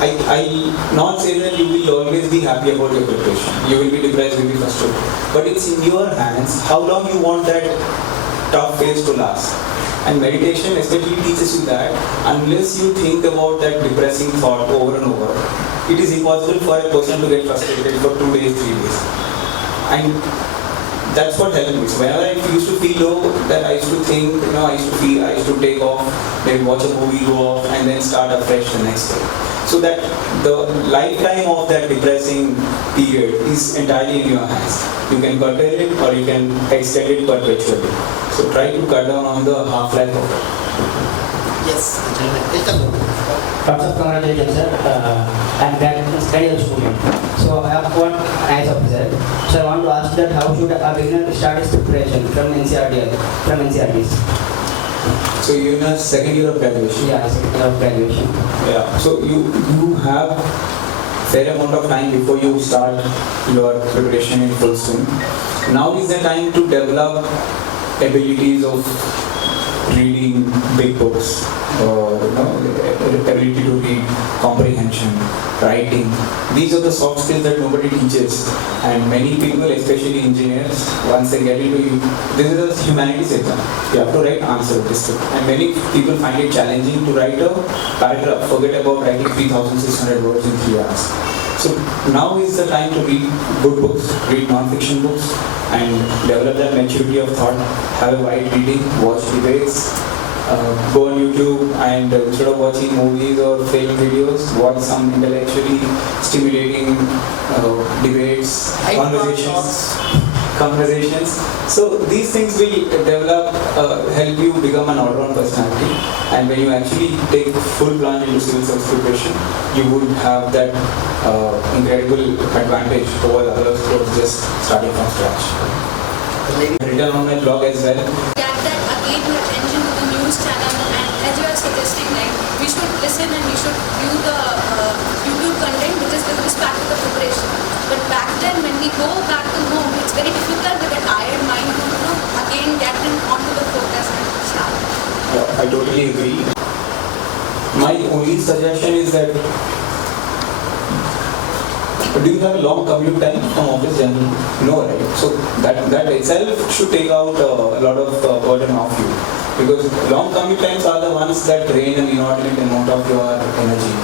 I not say that you will always be happy about your preparation. You will be depressed, you will be frustrated, but it's in your hands how long you want that tough phase to last. And meditation especially teaches you that unless you think about that depressing thought over and over, it is impossible for a person to get frustrated for 2 days, 3 days. And that's what helped me. So whenever I used to feel low, then I used to think, I used to take off, maybe watch a movie, go off, and then start afresh the next day. So that the lifetime of that depressing period is entirely in your hands. You can curtail it or you can extend it perpetually. So try to cut down on the half-life of it. Yes, gentlemen. Lots of congratulations, sir. I'm graduate student. So I have one nice officer. So I want to ask that how should a beginner start his preparation from NCRTs? So you're in a second year of graduation. Yeah, second year of graduation. Yeah. So you have fair amount of time before you start your preparation in full swing. Now is the time to develop abilities of reading big books, ability to read, comprehension, writing. These are the soft skills that nobody teaches, and many people, especially engineers, once they get into this is a humanities exam. You have to write answer district, and many people find it challenging to write a paragraph. Forget about writing 3,600 words in 3 hours. So now is the time to read good books, read non-fiction books, and develop that maturity of thought. Have a wide reading, watch debates, go on YouTube, and instead of watching movies or film videos, watch some intellectually stimulating debates, conversations. So these things will develop, help you become an all-round personality. And when you actually take full plunge into civil service preparation, you would have that incredible advantage over others who are just starting from scratch. Written on my blog as well. Get that again your attention to the news channel, and as you are suggesting, like we should listen and we should view the YouTube content which is with respect to the preparation. But back then when we go back to home, it's very difficult with a tired mind to again get onto the focus and start. I totally agree. My only suggestion is that do you have a long commute time from office journey? No, right? So that itself should take out a lot of burden off you, because long commute times are the ones that drain an inordinate amount of your energy.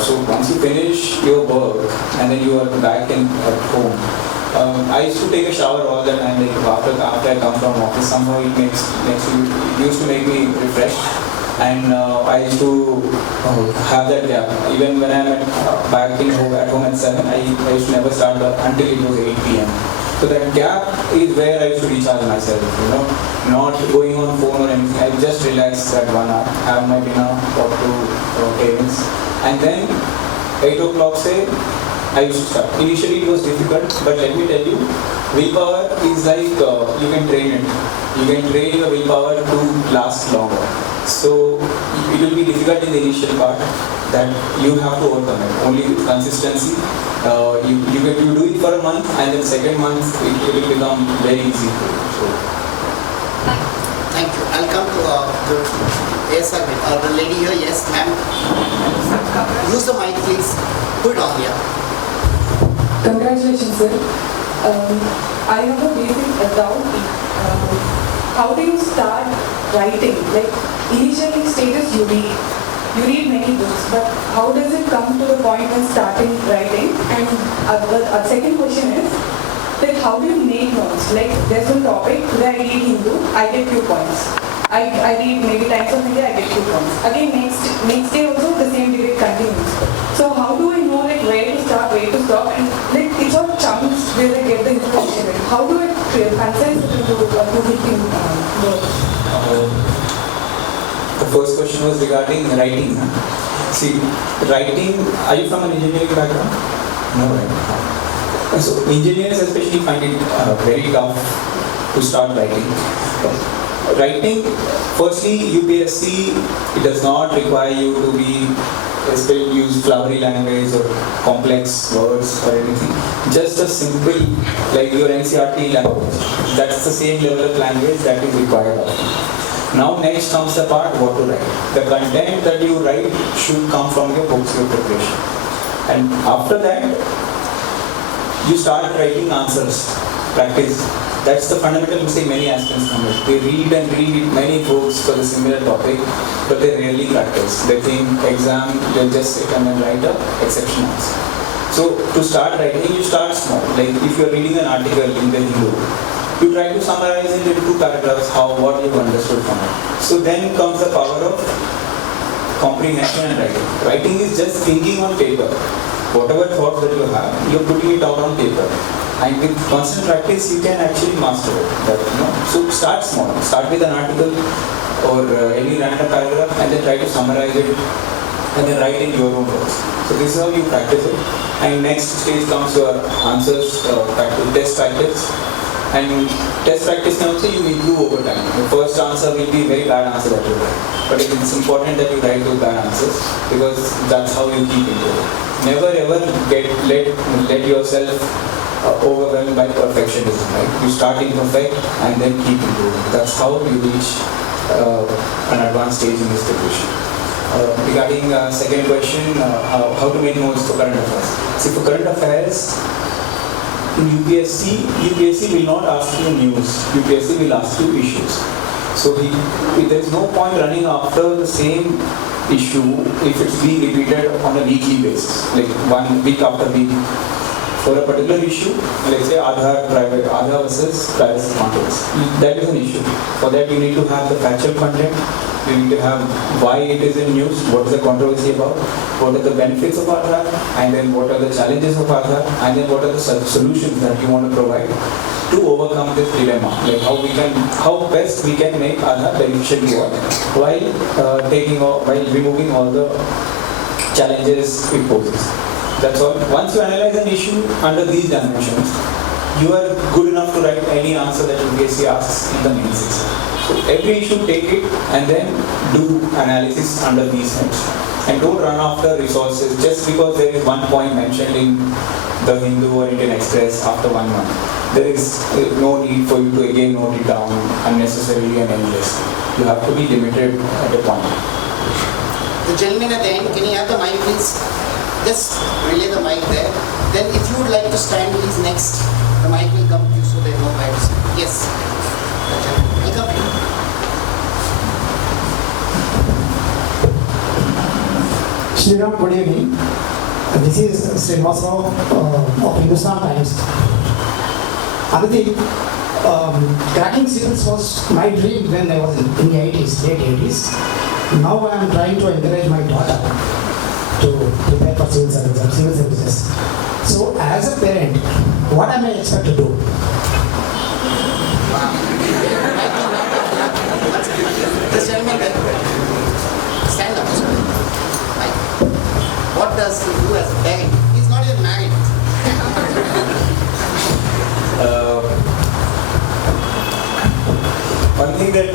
So once you finish your work and then you are back at home, I used to take a shower all the time. Like after I come from office, somehow it used to make me refreshed. And I used to have that gap. Even when I'm back at home at 7, I used to never start until it was 8 p.m. So that gap is where I should recharge myself, not going on phone or anything. I just relax that 1 hour, have my dinner, talk to parents, and then 8 o'clock say, I used to start. Initially it was difficult, but let me tell you, willpower is like, you can train it. You can train your willpower to last longer. So it will be difficult in the initial part, that you have to overcome it. Only with consistency, you do it for a month, and then second month it will become very easy for you. So. Thank you. I'll come to yes, sir, the lady here. Yes, ma'am. Use the mic, please. Put it on here. Congratulations, sir. I have a basic doubt. How do you start writing? Like initially stages you read many books, but how does it come to the point when starting writing? And a second question is that how do you make notes? Like there's one topic, today I read Hindu, I get 2 points. I read maybe Times of India, I get 2 points. Again next day also the same debate continues. So how do I know like where to start, where to stop, and like it's all chunks where I get the information. How do I concise it into 2 words? The first question was regarding writing. See, writing, are you from an engineering background? No, right? So engineers especially find it very tough to start writing. Writing, firstly, UPSC, it does not require you to use flowery language or complex words or anything. Just a simple, like your NCERT language. That's the same level of language that is required of you. Now next comes the part, what to write. The content that you write should come from your books, your preparation. And after that, you start writing answers, practice. That's the fundamental mistake many aspirants commit. They read and read many books for the similar topic, but they rarely practice. They think exam, they'll just sit and then write a exception answer. So to start writing, you start small. Like if you're reading an article in the Hindu, you try to summarize it in 2 paragraphs what you've understood from it. So then comes the power of comprehension and writing. Writing is just thinking on paper. Whatever thoughts that you have, you're putting it out on paper. And with constant practice, you can actually master it. So start small. Start with an article or any random paragraph, and then try to summarize it, and then write in your own words. So this is how you practice it. And next stage comes your answers, test practice. And test practice can also you improve over time. The first answer will be a very bad answer that you write. But it's important that you write those bad answers, because that's how you keep improving. Never ever let yourself overwhelmed by perfectionism, right? You start imperfect and then keep improving. That's how you reach an advanced stage in his preparation. Regarding second question, how to make notes for current affairs. See, for current affairs, in UPSC will not ask you news. UPSC will ask you issues. So there is no point running after the same issue if it's being repeated on a weekly basis, like 1 week after week. For a particular issue, let's say Aadhaar versus privacy controversy, that is an issue. For that you need to have the factual content, you need to have why it is in news, what is the controversy about, what are the benefits of Aadhaar, and then what are the challenges of Aadhaar, and then what are the solutions that you want to provide to overcome this dilemma, like how best we can make Aadhaar beneficial to all, while removing all the challenges it poses. That's all. Once you analyze an issue under these dimensions, you are good enough to write any answer that UPSC asks in the main exam. So every issue, take it and then do analysis under these heads. And don't run after resources just because there is one point mentioned in the Hindu or Indian Express after 1 month. There is no need for you to again note it down unnecessarily and endlessly. You have to be limited at a point. The gentleman at the end, can you have the mic please? Just relay the mic there. Then if you would like to stand please next, the mic will come to you so they know where to stand. Yes. Welcome. Sriram, good evening. This is Srinivasa of Hindustan Times. Anudeep, cracking civils was my dream when I was in the 80s, late 80s. Now I am trying to encourage my daughter to prepare for civil services. So as a parent, what am I expected to do? This gentleman there. Stand up. What does he do as a parent? He's not even married. One thing that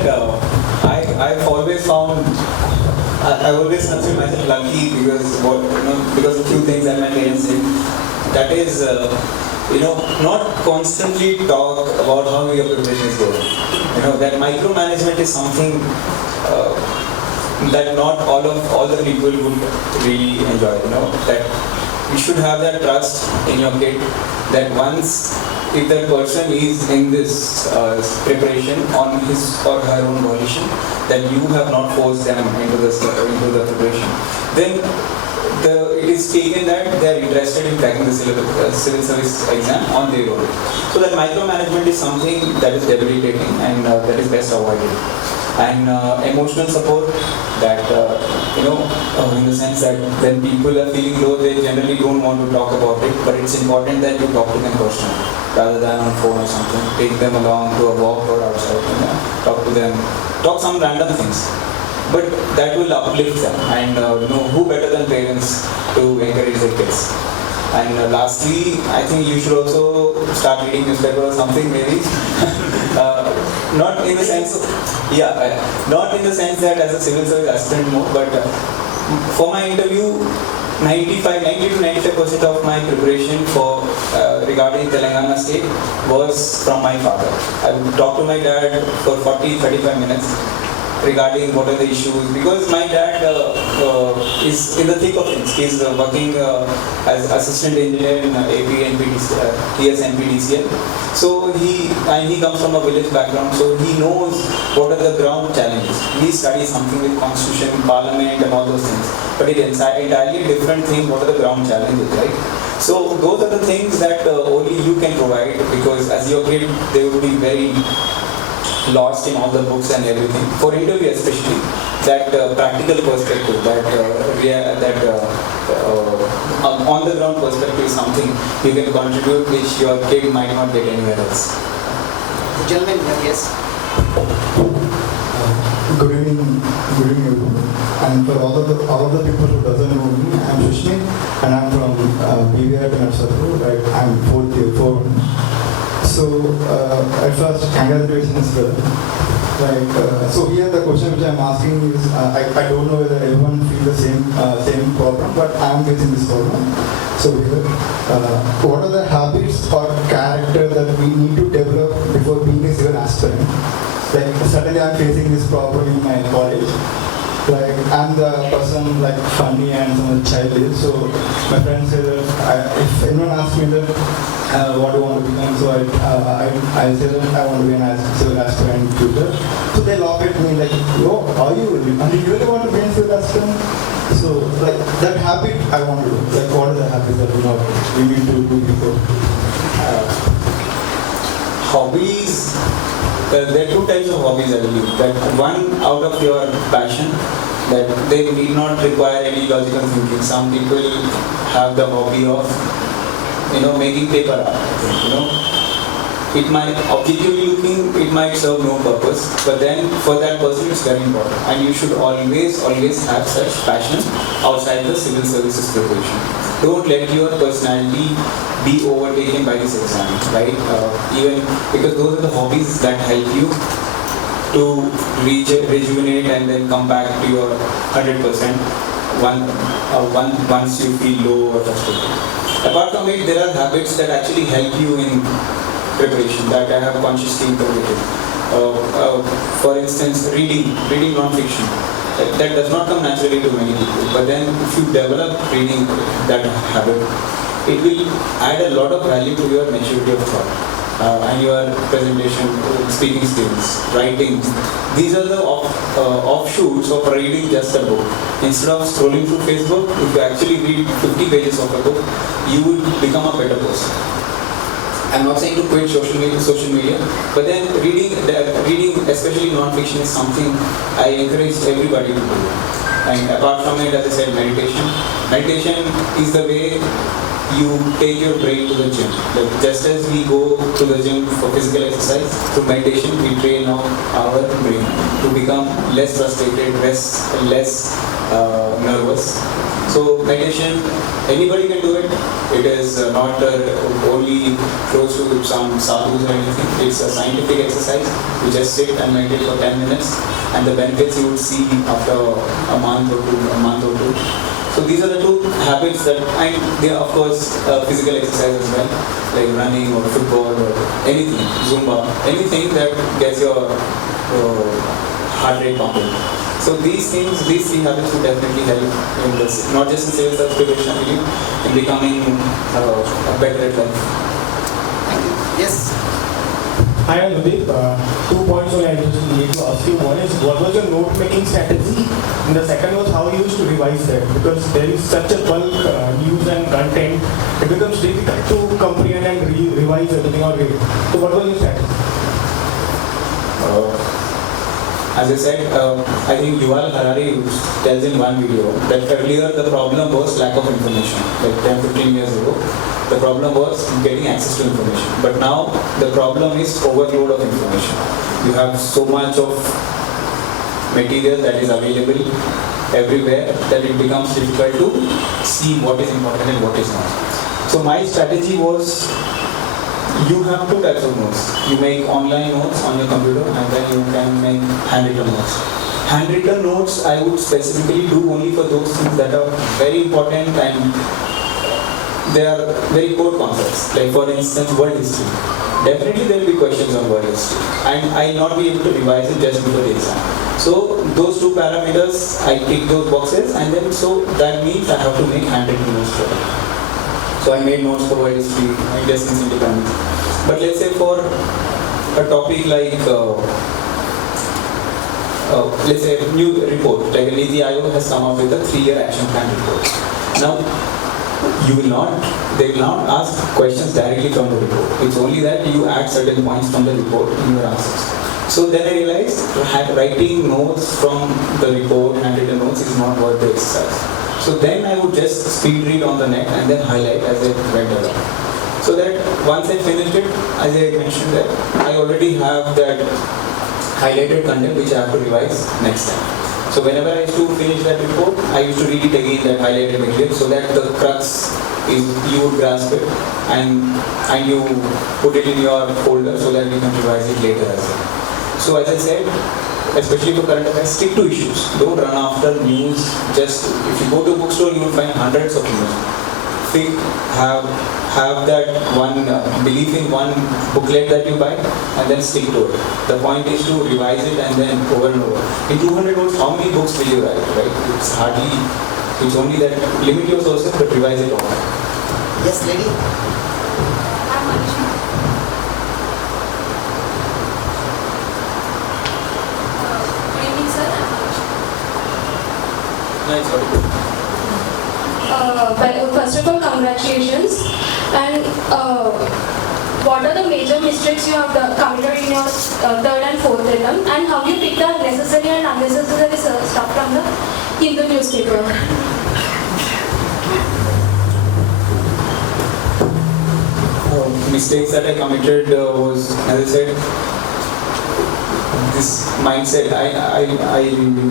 I've always found, I always consider myself lucky because of few things that my parents did. That is, not constantly talk about how your preparation is going. That micromanagement is something that not all the people would really enjoy. That you should have that trust in your kid that once if that person is in this preparation on his or her own volition, that you have not forced them into the preparation, then it is taken that they are interested in cracking the civil service exam on their own. So that micromanagement is something that is debilitating and that is best avoided. And emotional support, that in the sense that when people are feeling low, they generally don't want to talk about it, but it's important that you talk to them personally rather than on phone or something. Take them along to a walk or outside, talk to them, talk some random things, but that will uplift them. And who better than parents to encourage their kids. And lastly, I think you should also start reading newspaper or something maybe. Not in the sense that as a civil service aspirant more, but for my interview, 90 to 95% of my preparation for regarding Telangana state was from my father. I would talk to my dad for 40-35 minutes regarding what are the issues, because my dad is in the thick of things. He's working as assistant engineer in AP and TS and PDCL. So he comes from a village background, so he knows what are the ground challenges. He studies something with constitution, parliament and all those things. But it is entirely different thing, what are the ground challenges, right? So those are the things that only you can provide, because as your kid, they will be very lost in all the books and everything. For interview especially, that practical perspective, that on the ground perspective is something you can contribute which your kid might not get anywhere else. The gentleman here, yes. Good evening everyone. And for all of the people who doesn't know me, I am Shushmi and I am from BVR Narsapur. Right? I am 4th year 4. So at first, congratulations, brother. So here the question which I am asking is, I don't know whether everyone feels the same problem, but I am facing this problem. So here, what are the habits or character that we need to develop before being a civil aspirant? like suddenly I'm facing this problem in my college. Like I'm the person like funny and some childish, so my friends say that if anyone asks me that what do you want to become, so I say that I want to be an civil aspirant tutor. So they laugh at me like, oh, are you really want to be a civil aspirant? So like that habit I want to do. Like what are the habits that we need to do before? Hobbies. There are two types of hobbies, I believe. That one out of your passion, that they need not require any logical thinking. Some people have the hobby of, making paper art. It might, objectively looking, it might serve no purpose, but then for that person it's very important. And you should always have such passion outside the civil services preparation. Don't let your personality be overtaken by this exam, right? Even because those are the hobbies that help you to rejuvenate and then come back to your 100% once you feel low or frustrated. Apart from it, there are habits that actually help you in preparation that I have consciously integrated. For instance, reading non-fiction. That does not come naturally to many people, but then if you develop reading that habit, it will add a lot of value to your maturity of thought and your presentation, speaking skills, writing. These are the offshoots of reading just a book. Instead of scrolling through Facebook, if you actually read 50 pages of a book, you will become a better person. I'm not saying to quit social media, but then reading, especially non-fiction, is something I encourage everybody to do. And apart from it, as I said, meditation. Meditation is the way you take your brain to the gym. Like just as we go to the gym for physical exercise, through meditation we train our brain to become less frustrated, less nervous. So meditation, anybody can do it. It is not only close to some sadhus or anything. It's a scientific exercise. You just sit and meditate for 10 minutes, and the benefits you will see after a month or two. So these are the two habits that, and there are of course physical exercise as well, like running or football or anything, Zumba, anything that gets your heart rate pumping. So these three habits will definitely help in this, not just in civil service preparation, in becoming a better at life. Thank you. Yes. Hi Anudeep, 2 points only I just need to ask you. One is, what was your note-making strategy? And the second was how you used to revise that. Because there is such a bulk news and content, it becomes difficult to comprehend and revise everything or read. So what was your strategy? As I said, I think Yuval Harari tells in one video that earlier the problem was lack of information, like 10-15 years ago. The problem was getting access to information. But now the problem is overload of information. You have so much of material that is available everywhere that it becomes difficult to see what is important and what is not. So my strategy was, you have two types of notes. You make online notes on your computer, and then you can make handwritten notes. Handwritten notes I would specifically do only for those things that are very important and they are very core concepts. Like for instance, world history. Definitely there will be questions on world history, and I will not be able to revise it just before the exam. So those two parameters, I tick those boxes, and then so that means I have to make handwritten notes for it. So I made notes for world history, India since independence. But let's say for a topic like, let's say a new report, like a Niti Aayog has come up with a 3-year action plan report. Now, they will not ask questions directly from the report. It's only that you add certain points from the report in your answers. So then I realized writing notes from the report, handwritten notes, is not worth the exercise. So then I would just speed read on the net and then highlight as I went along. So that once I finished it, as I mentioned that, I already have that highlighted content which I have to revise next time. So whenever I used to finish that report, I used to read it again, that highlighted material, so that the crux is, you would grasp it and you put it in your folder so that you can revise it later as well. So as I said, especially for current affairs, stick to issues. Don't run after news. Just, if you go to a bookstore, you will find hundreds of news. Have have that one belief in one booklet that you buy and then stick to it. The point is to revise it and then over and over. In 200 notes, how many books will you write, right? It's hardly, it's only that limit yourself but revise it often. Yes, lady. I'm Manisha. Good evening, sir. I'm Manisha. Nice, sorry. Well, first of all, congratulations. And what are the major mistakes you have committed in your third and fourth attempt, and how you pick the necessary and unnecessary stuff from the Hindu newspaper? Mistakes that I committed was, as I said, this mindset. I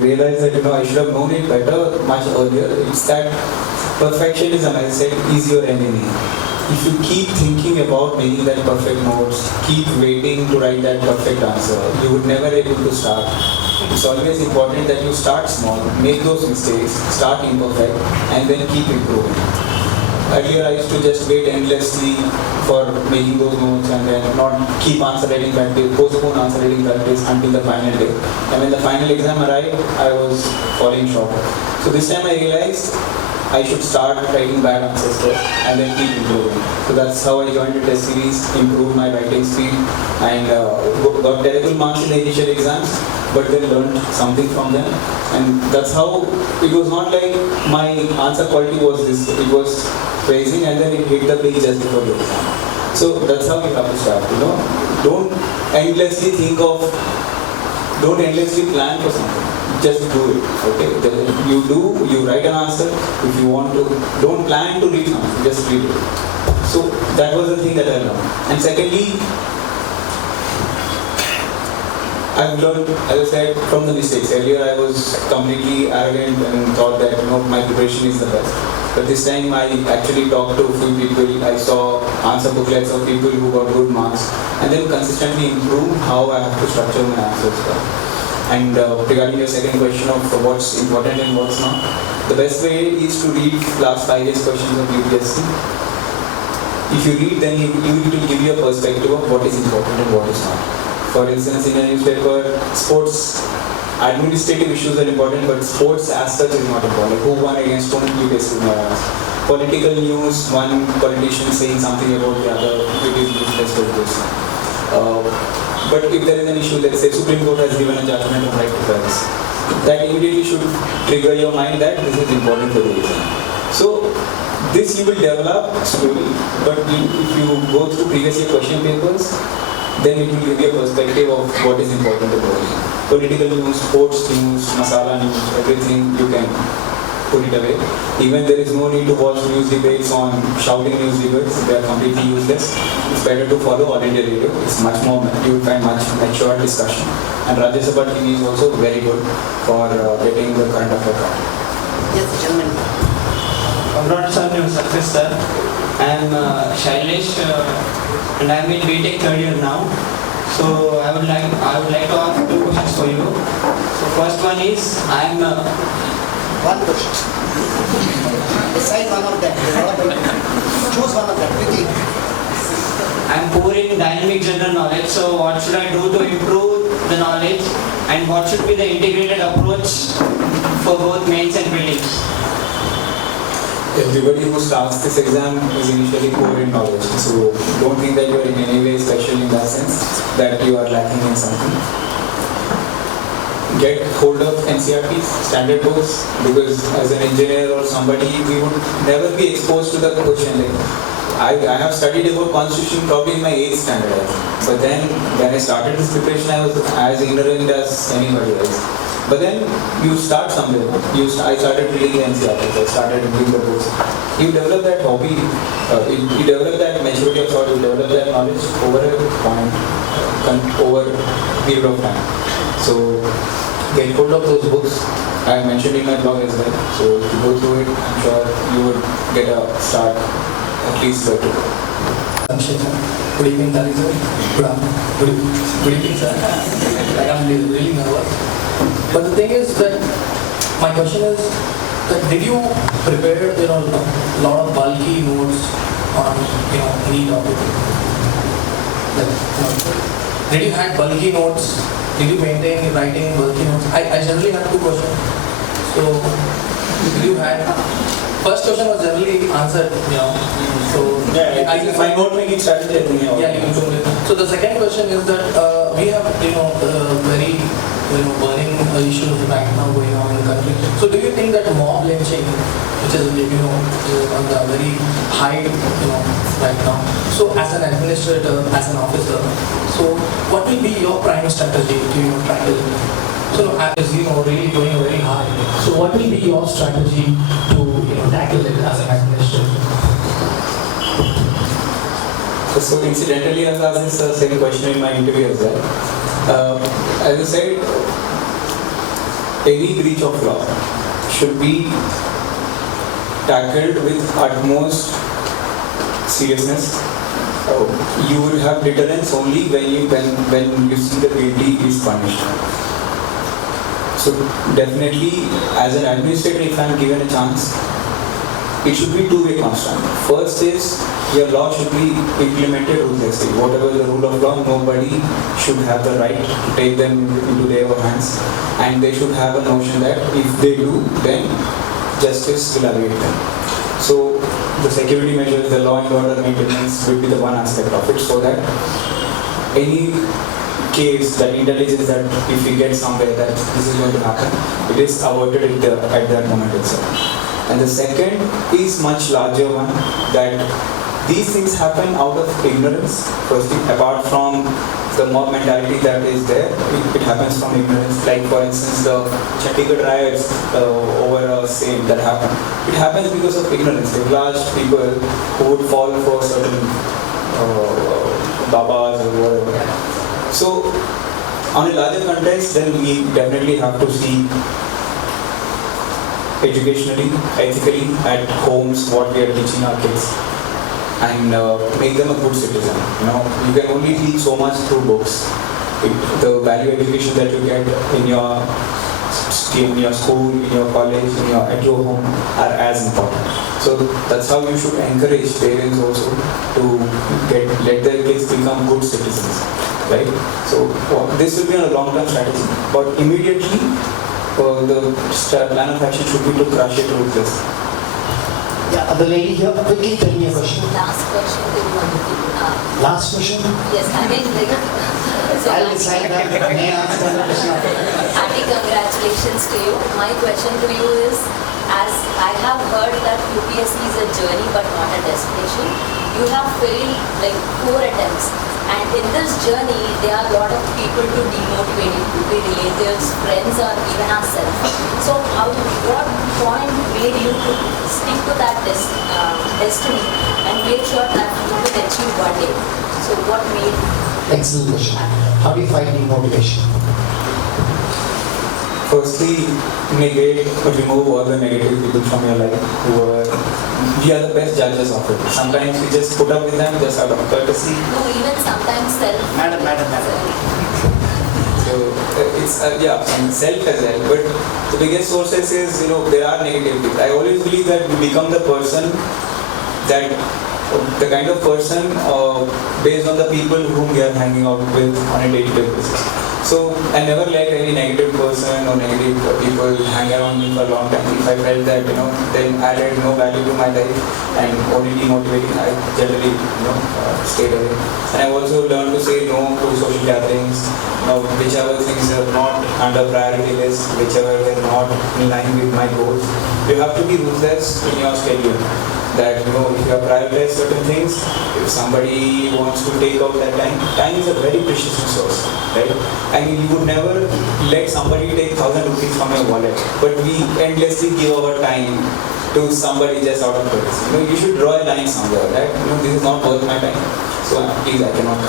realized that I should have known it better much earlier. It's that perfectionism, as I said, is your enemy. If you keep thinking about making that perfect notes, keep waiting to write that perfect answer, you would never able to start. It's always important that you start small, make those mistakes, start imperfect, and then keep improving. Earlier I used to just wait endlessly for making those notes and then not keep answer writing practice, postpone answer writing practice until the final day. And when the final exam arrived, I was falling short. So this time I realized I should start writing bad answers first and then keep improving. So that's how I joined the test series, improved my writing speed, and got terrible marks in the initial exams, but then learned something from them. And that's how it was not like my answer quality was this, it was praising and then it hit the page just before the exam. So that's how you have to start, Don't endlessly plan for something. Just do it, okay? You write an answer. If you want to, don't plan to read something, just read it. So that was the thing that I learned. And secondly, I've learned, as I said, from the mistakes. Earlier I was completely arrogant and thought that my preparation is the best. But this time I actually talked to a few people. I saw answer booklets of people who got good marks and then consistently improve how I have to structure my answers. And regarding your second question of what's important and what's not, the best way is to read last 5 years questions of UPSC. If you read, then it will give you a perspective of what is important and what is not. For instance, in a newspaper, sports, administrative issues are important, but sports as such is not important. Like who won against whom, UPSC is not asked. Political news, one politician saying something about the other, it is useless to this. But if there is an issue, let's say Supreme Court has given a judgment on right to privacy, that immediately should trigger your mind that this is important for the exam. So this you will develop slowly, but if you go through previous year question papers, then it will give you a perspective of what is important about it. Political news, sports news, masala news, everything you can put it away. Even there is no need to watch news debates on shouting news debates, they are completely useless. It's better to follow All India Radio. It's much more, you will find much mature discussion. And Rajya Sabha TV is also very good for getting the current affair out. Yes, gentlemen. Congrats on your success, sir. I am Shailesh and I am in BTech third year now. So I would like to ask 2 questions for you. So first one is I am one question. Decide one of them. Choose one of them quickly. I am poor in dynamic general knowledge. So what should I do to improve the knowledge, and what should be the integrated approach for both mains and prelims? Everybody who starts this exam is initially poor in knowledge. So don't think that you are in any way special in that sense, that you are lacking in something. Get hold of NCRT's standard books, because as an engineer or somebody, we would never be exposed to the question. Like I have studied about constitution probably in my 8th standard. But then when I started this preparation, I was as ignorant as anybody else. But then you start somewhere. I started reading the NCRTs, I started reading the books. You develop that hobby, you develop that maturity of thought, you develop that knowledge over a point, over a period of time. So get hold of those books. I mentioned in my blog as well. So if you go through it, I'm sure you would get a start at least where to go. Good evening, Tari sir. Good evening, sir. I'm really nervous. But the thing is that my question is that did you prepare a lot of bulky notes on any topic? Like, did you have bulky notes? Did you maintain writing bulky notes? I generally have two questions. So, did you had first question was generally answered, So my note making strategy, I think. Yeah, you told me. So the second question is that we have very burning issues right now going on in the country. So do you think that mob lynching, which is on the very high right now, so as an administrator, as an officer, so what will be your prime strategy to tackle it? So as really going very high. So what will be your strategy to tackle it as an administrator? So incidentally, I was asked this same question in my interview as well. As I said, any breach of law should be tackled with utmost seriousness. You will have deterrence only when you see the guilty is punished. So definitely, as an administrator, if I am given a chance, it should be two-way constant. First is, your law should be implemented ruthlessly. Whatever the rule of law, nobody should have the right to take them into their hands. And they should have a notion that if they do, then justice will await them. So the security measures, the law and order maintenance will be the one aspect of it, so that any case, that intelligence that if we get somewhere that this is going to happen, it is avoided at that moment itself. And the second is much larger one, that these things happen out of ignorance, firstly, apart from the mob mentality that is there, it happens from ignorance. Like for instance, the Chandigarh riots over a same that happened. It happens because of ignorance. There are large people who would fall for certain babas or whatever. So, on a larger context, then we definitely have to see educationally, ethically, at homes, what we are teaching our kids, and make them a good citizen. You can only teach so much through books. The value education that you get in your school, in your college, at your home are as important. So that's how you should encourage parents also to let their kids become good citizens, right? So this will be a long-term strategy, but immediately the plan of action should be to crush it ruthlessly. Yeah, the lady here, quickly tell me a question. Last question to you. Last question? Yes, I mean I'll decide that. May I ask another question? Happy congratulations to you. My question to you is, as I have heard that UPSC is a journey but not a destination, you have failed like 4 attempts. And in this journey, there are a lot of people to demotivate you, to be relatives, friends, or even ourselves. So, what point made you to stick to that destiny and make sure that you will achieve one day? So, what made? Excellent question. How do you fight demotivation? Firstly, remove all the negative people from your life we are the best judges of it. Sometimes we just put up with them just out of courtesy. No, even sometimes self. Madam. So it's self as well. But the biggest sources is there are negative people. I always believe that we become the person the kind of person based on the people whom we are hanging out with on a day-to-day basis. So I never let any negative person or negative people hang around me for a long time. If I felt that then added no value to my life and only demotivating, I generally stayed away. And I also learned to say no to social gatherings, whichever things are not under priority list, whichever were not in line with my goals. You have to be ruthless in your schedule. That if you have prioritized certain things, if somebody wants to take out that time is a very precious resource, right? I mean, you would never let somebody take 1,000 rupees from your wallet, but we endlessly give our time to somebody just out of courtesy. You should draw a line somewhere, right? This is not worth my time, so please, I cannot.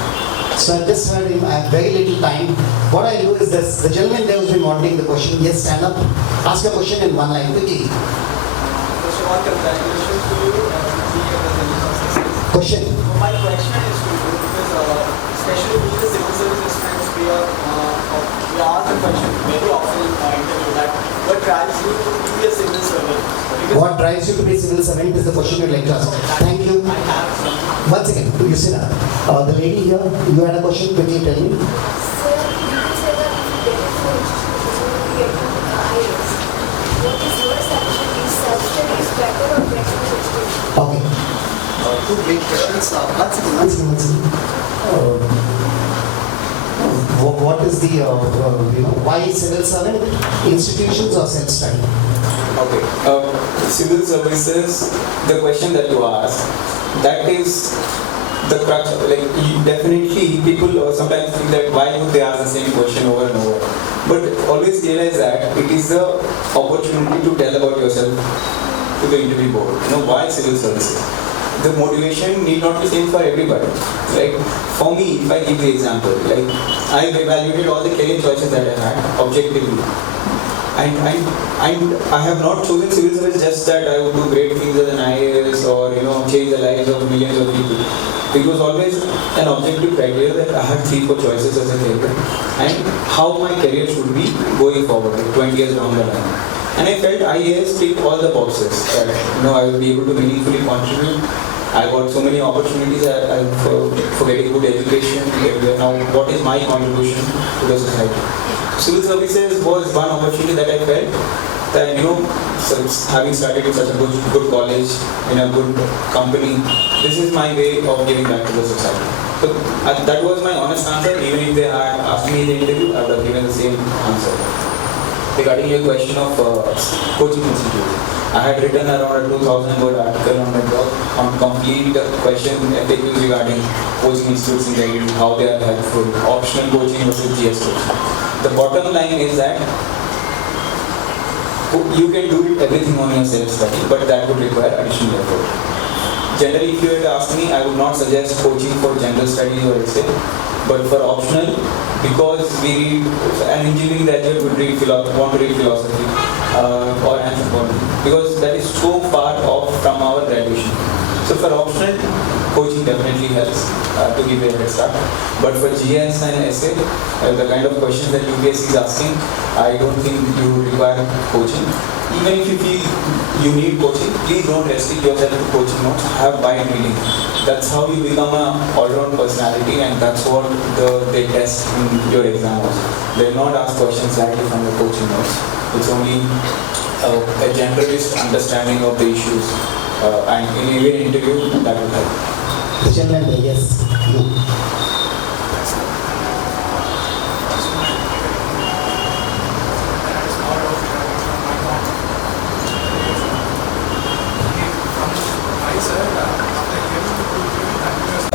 So I just heard him, I have very little time. What I do is this, the gentleman there who's been wanting the question, yes, stand up, ask a question in one line, quickly. Congratulations to you Question. So my question is to you, because especially with the civil service students, we ask the question very often in interview that what drives you to be a civil servant? What drives you to be a civil servant is the question you'd like to ask. Thank you. I have Once again, you sit down. The lady here, you had a question, quickly tell me. Sir, you said that if you get it for institution, you get it for IAS. What is your assumption? Is self-study better or better for education? Okay. Two great questions. One second. What is the, why civil servant? Institutions or self-study? Okay. Civil services, the question that you asked, that is the crux. Like, definitely people sometimes think that why would they ask the same question over and over. But always realize that it is the opportunity to tell about yourself to the interview board. Why civil services? The motivation need not be same for everybody. Like, for me, if I give the example, like, I've evaluated all the career choices that I had objectively. And I have not chosen civil service just that I would do great things as an IAS or change the lives of millions of people. It was always an objective criteria that I had 3-4 choices as a career and how my career should be going forward, like 20 years down the line. And I felt IAS ticked all the boxes. I will be able to meaningfully contribute. I got so many opportunities for getting good education. Now, what is my contribution to the society? Civil services was one opportunity that I felt that, having started in such a good college, in a good company, this is my way of giving back to the society. So that was my honest answer. Even if they had asked me in the interview, I would have given the same answer. Regarding your question of coaching institute, I had written around a 2,000-word article on my blog on complete question FAQs regarding coaching institutes in Delhi, how they are helpful, optional coaching versus GS coaching. The bottom line is that you can do everything on your self-study, but that would require additional effort. Generally, if you were to ask me, I would not suggest coaching for general studies or essay, but for optional, because an engineering graduate would want to read philosophy or anthropology, because that is so far off from our graduation. So for optional, coaching definitely helps to give you a head start. But for GS and essay, the kind of questions that UPSC is asking, I don't think you require coaching. Even if you feel you need coaching, please don't restrict yourself to coaching notes. Have mind reading. That's how you become an all-round personality, and that's what they test in your exams. They will not ask questions directly from the coaching notes. It's only a generalist understanding of the issues. And in every interview, that will help. Gentlemen, yes.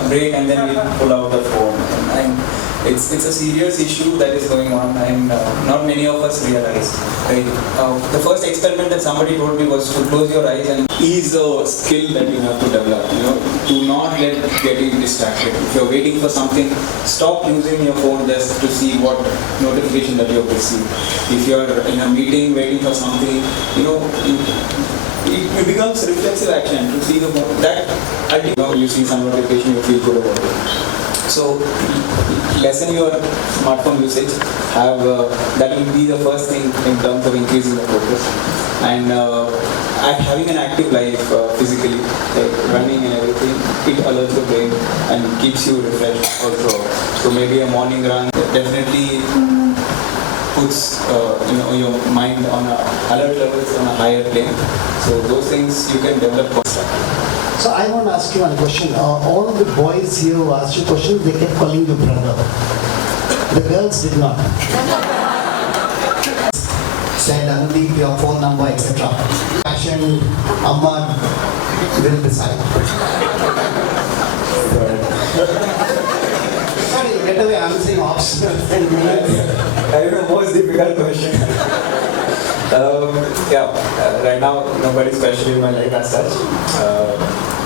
Break and then we pull out the phone. And it's a serious issue that is going on, and not many of us realize. Right? The first experiment that somebody told me was to close your eyes and ease a skill that you have to develop. Do not let getting distracted. If you're waiting for something, stop using your phone just to see what notification that you have received. If you're in a meeting waiting for something, it becomes reflexive action to see the phone. That I think you see some notification, you feel good about it. So lessen your smartphone usage. That will be the first thing in terms of increasing the focus. And having an active life physically, like running and everything, it alerts the brain and keeps you refreshed also. So maybe a morning run definitely puts your mind on alert levels on a higher plane. So those things you can develop. So I want to ask you one question. All the boys here who asked you questions, they kept calling you brother. The girls did not. Said Anudeep, your phone number, etc. Passion, Amma will decide. Sorry, get away answering optional and means. I don't know, most difficult question. Right now nobody's questioning my life as such.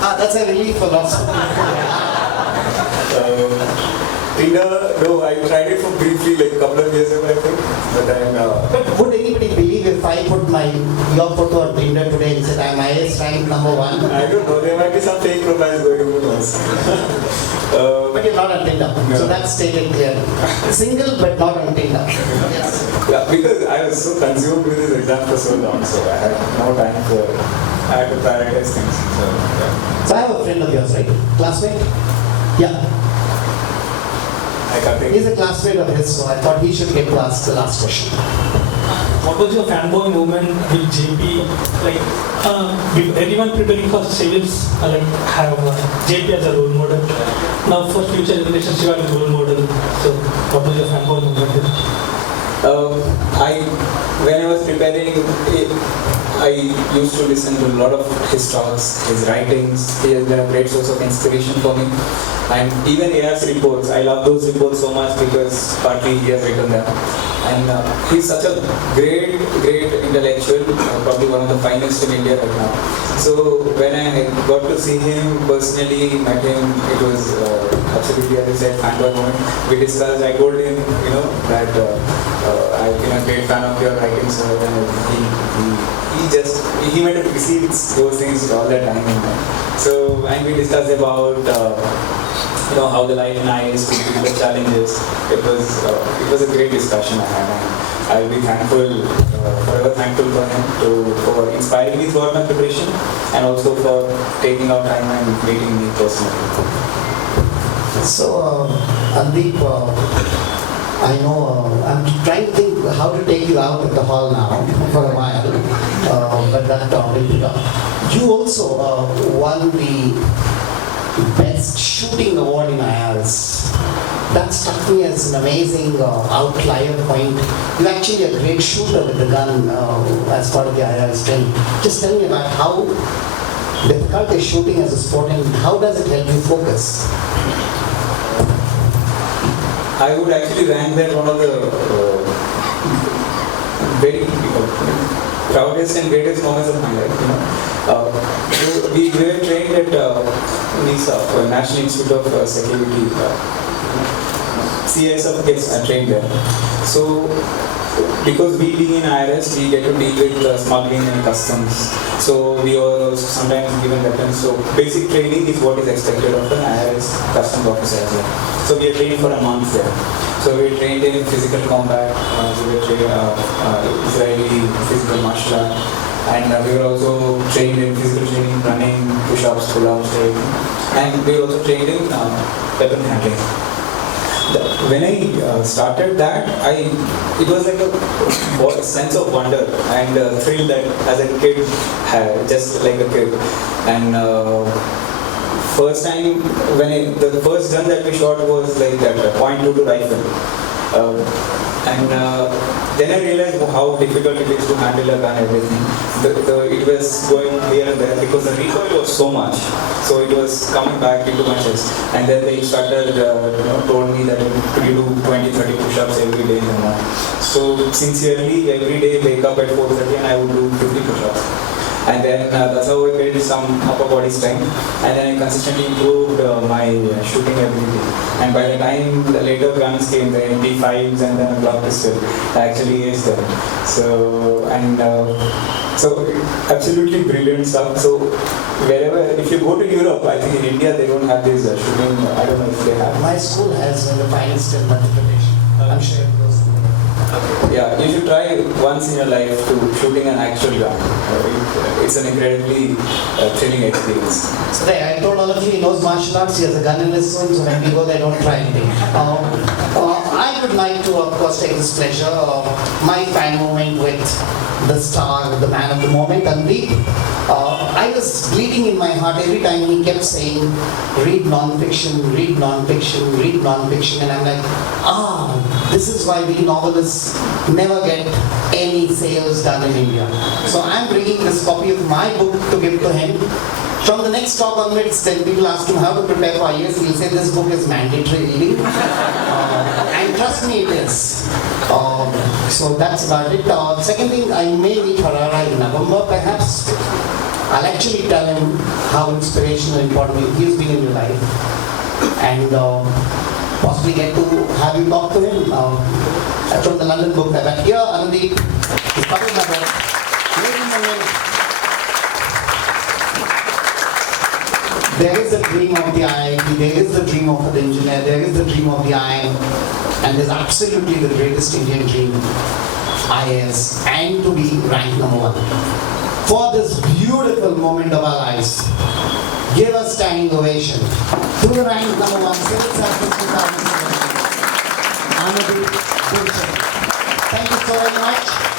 That's a relief for us. Tinder, no, I tried it for briefly like a couple of years ago, I think. But then. But would anybody believe if I put your photo on Tinder today and said I'm IAS rank client number one? I don't know, there might be some fake profiles going on also. But you're not on Tinder, No. so that's stated clearly. Single but not on Tinder. Yes. Yeah, because I was so consumed with this exam for so long, so I had no time I had to prioritize things. So, yeah. So I have a friend of yours, right? Classmate? Yeah. He's a classmate of his, so I thought he should get to ask the last question. What was your fanboy movement with JP? Like, everyone preparing for civils, have JP as a role model. Now, for future generations, you are a role model. So, what was your fanboy movement? When I was preparing, I used to listen to a lot of his talks, his writings. He has been a great source of inspiration for me. And even AS reports, I love those reports so much because partly he has written them. And he's such a great intellectual, probably one of the finest in India right now. So when I got to see him personally, met him, it was absolutely, as I said, fanboy moment. We discussed, I told him, that I've been a great fan of your writings, sir, and he might have received those things all the time. So, and we discussed about how the life in IAS could be the challenges. It was a great discussion I had, and I'll be thankful, forever thankful for him for inspiring me throughout my preparation, and also for taking out time and meeting me personally. So, Anudeep, I know I'm trying to think how to take you out of the hall now for a while, but that will be up. You also won the Best Shooting Award in IAS. That struck me as an amazing outlier point. You're actually a great shooter with the gun as part of the IAS training. Just tell me about how difficult is shooting as a sport and how does it help you focus? I would actually rank that one of the very proudest and greatest moments of my life. We were trained at NISA, National Institute of Security. CIS gets trained there. So, because we being in IRS, we get to deal with smuggling and customs. So we are also sometimes given weapons. So basic training is what is expected of an IRS customs officer as well. So we are trained for a month there. So we are trained in physical combat, we were trained Israeli physical martial art, and we were also trained in physical training, running, push-ups, pull-ups, and we were also trained in weapon handling. When I started that, it was like a sense of wonder and thrill that as a kid had, just like a kid. And first time the first gun that we shot was like that .22 rifle. Then I realized how difficult it is to handle a gun and everything. It was going here and there because the recoil was so much. So it was coming back into my chest. And then they started, told me that could you do 20-30 push-ups every day in the morning. So sincerely, every day wake up at 4:30 and I would do 50 push-ups. And then that's how I built some upper body strength. And then I consistently improved my shooting ability. And by the time the later guns came, the MP5s and then a Glock pistol, I actually aced them. So absolutely brilliant stuff. So if you go to Europe, I think in India they don't have this shooting. I don't know if they have. My school has the finest in multiplication. I'm sure it goes. Yeah, you should try once in your life to shooting an actual gun. It's an incredibly thrilling experience. So I told all of you, he knows martial arts, he has a gun in his soul, so when we go there, don't try anything. I would like to, of course, take this pleasure, my fan moment with the star, the man of the moment, Anudeep. I was bleeding in my heart every time he kept saying, read non-fiction, read non-fiction, read non-fiction, and I'm like, this is why we novelists never get any sales done in India. So I'm bringing this copy of my book to give to him. From the next talk onwards, then people ask him how to prepare for IAS, he'll say this book is mandatory reading. And trust me, it is. So that's about it. Second thing, I may meet Harara in November perhaps. I'll actually tell him how inspirational and important he's been in your life. And possibly get to have you talk to him from the London book. But here, Anudeep is published my book. Ladies and gentlemen, There is the dream of the IIT, there is the dream of the engineer, there is the dream of the IIM, and there's absolutely the greatest Indian dream, IAS, and to be ranked #1. For this beautiful moment of our lives, give a standing ovation to the rank #1 Civil Services 2017, Anudeep Durishetty. Thank you so very much.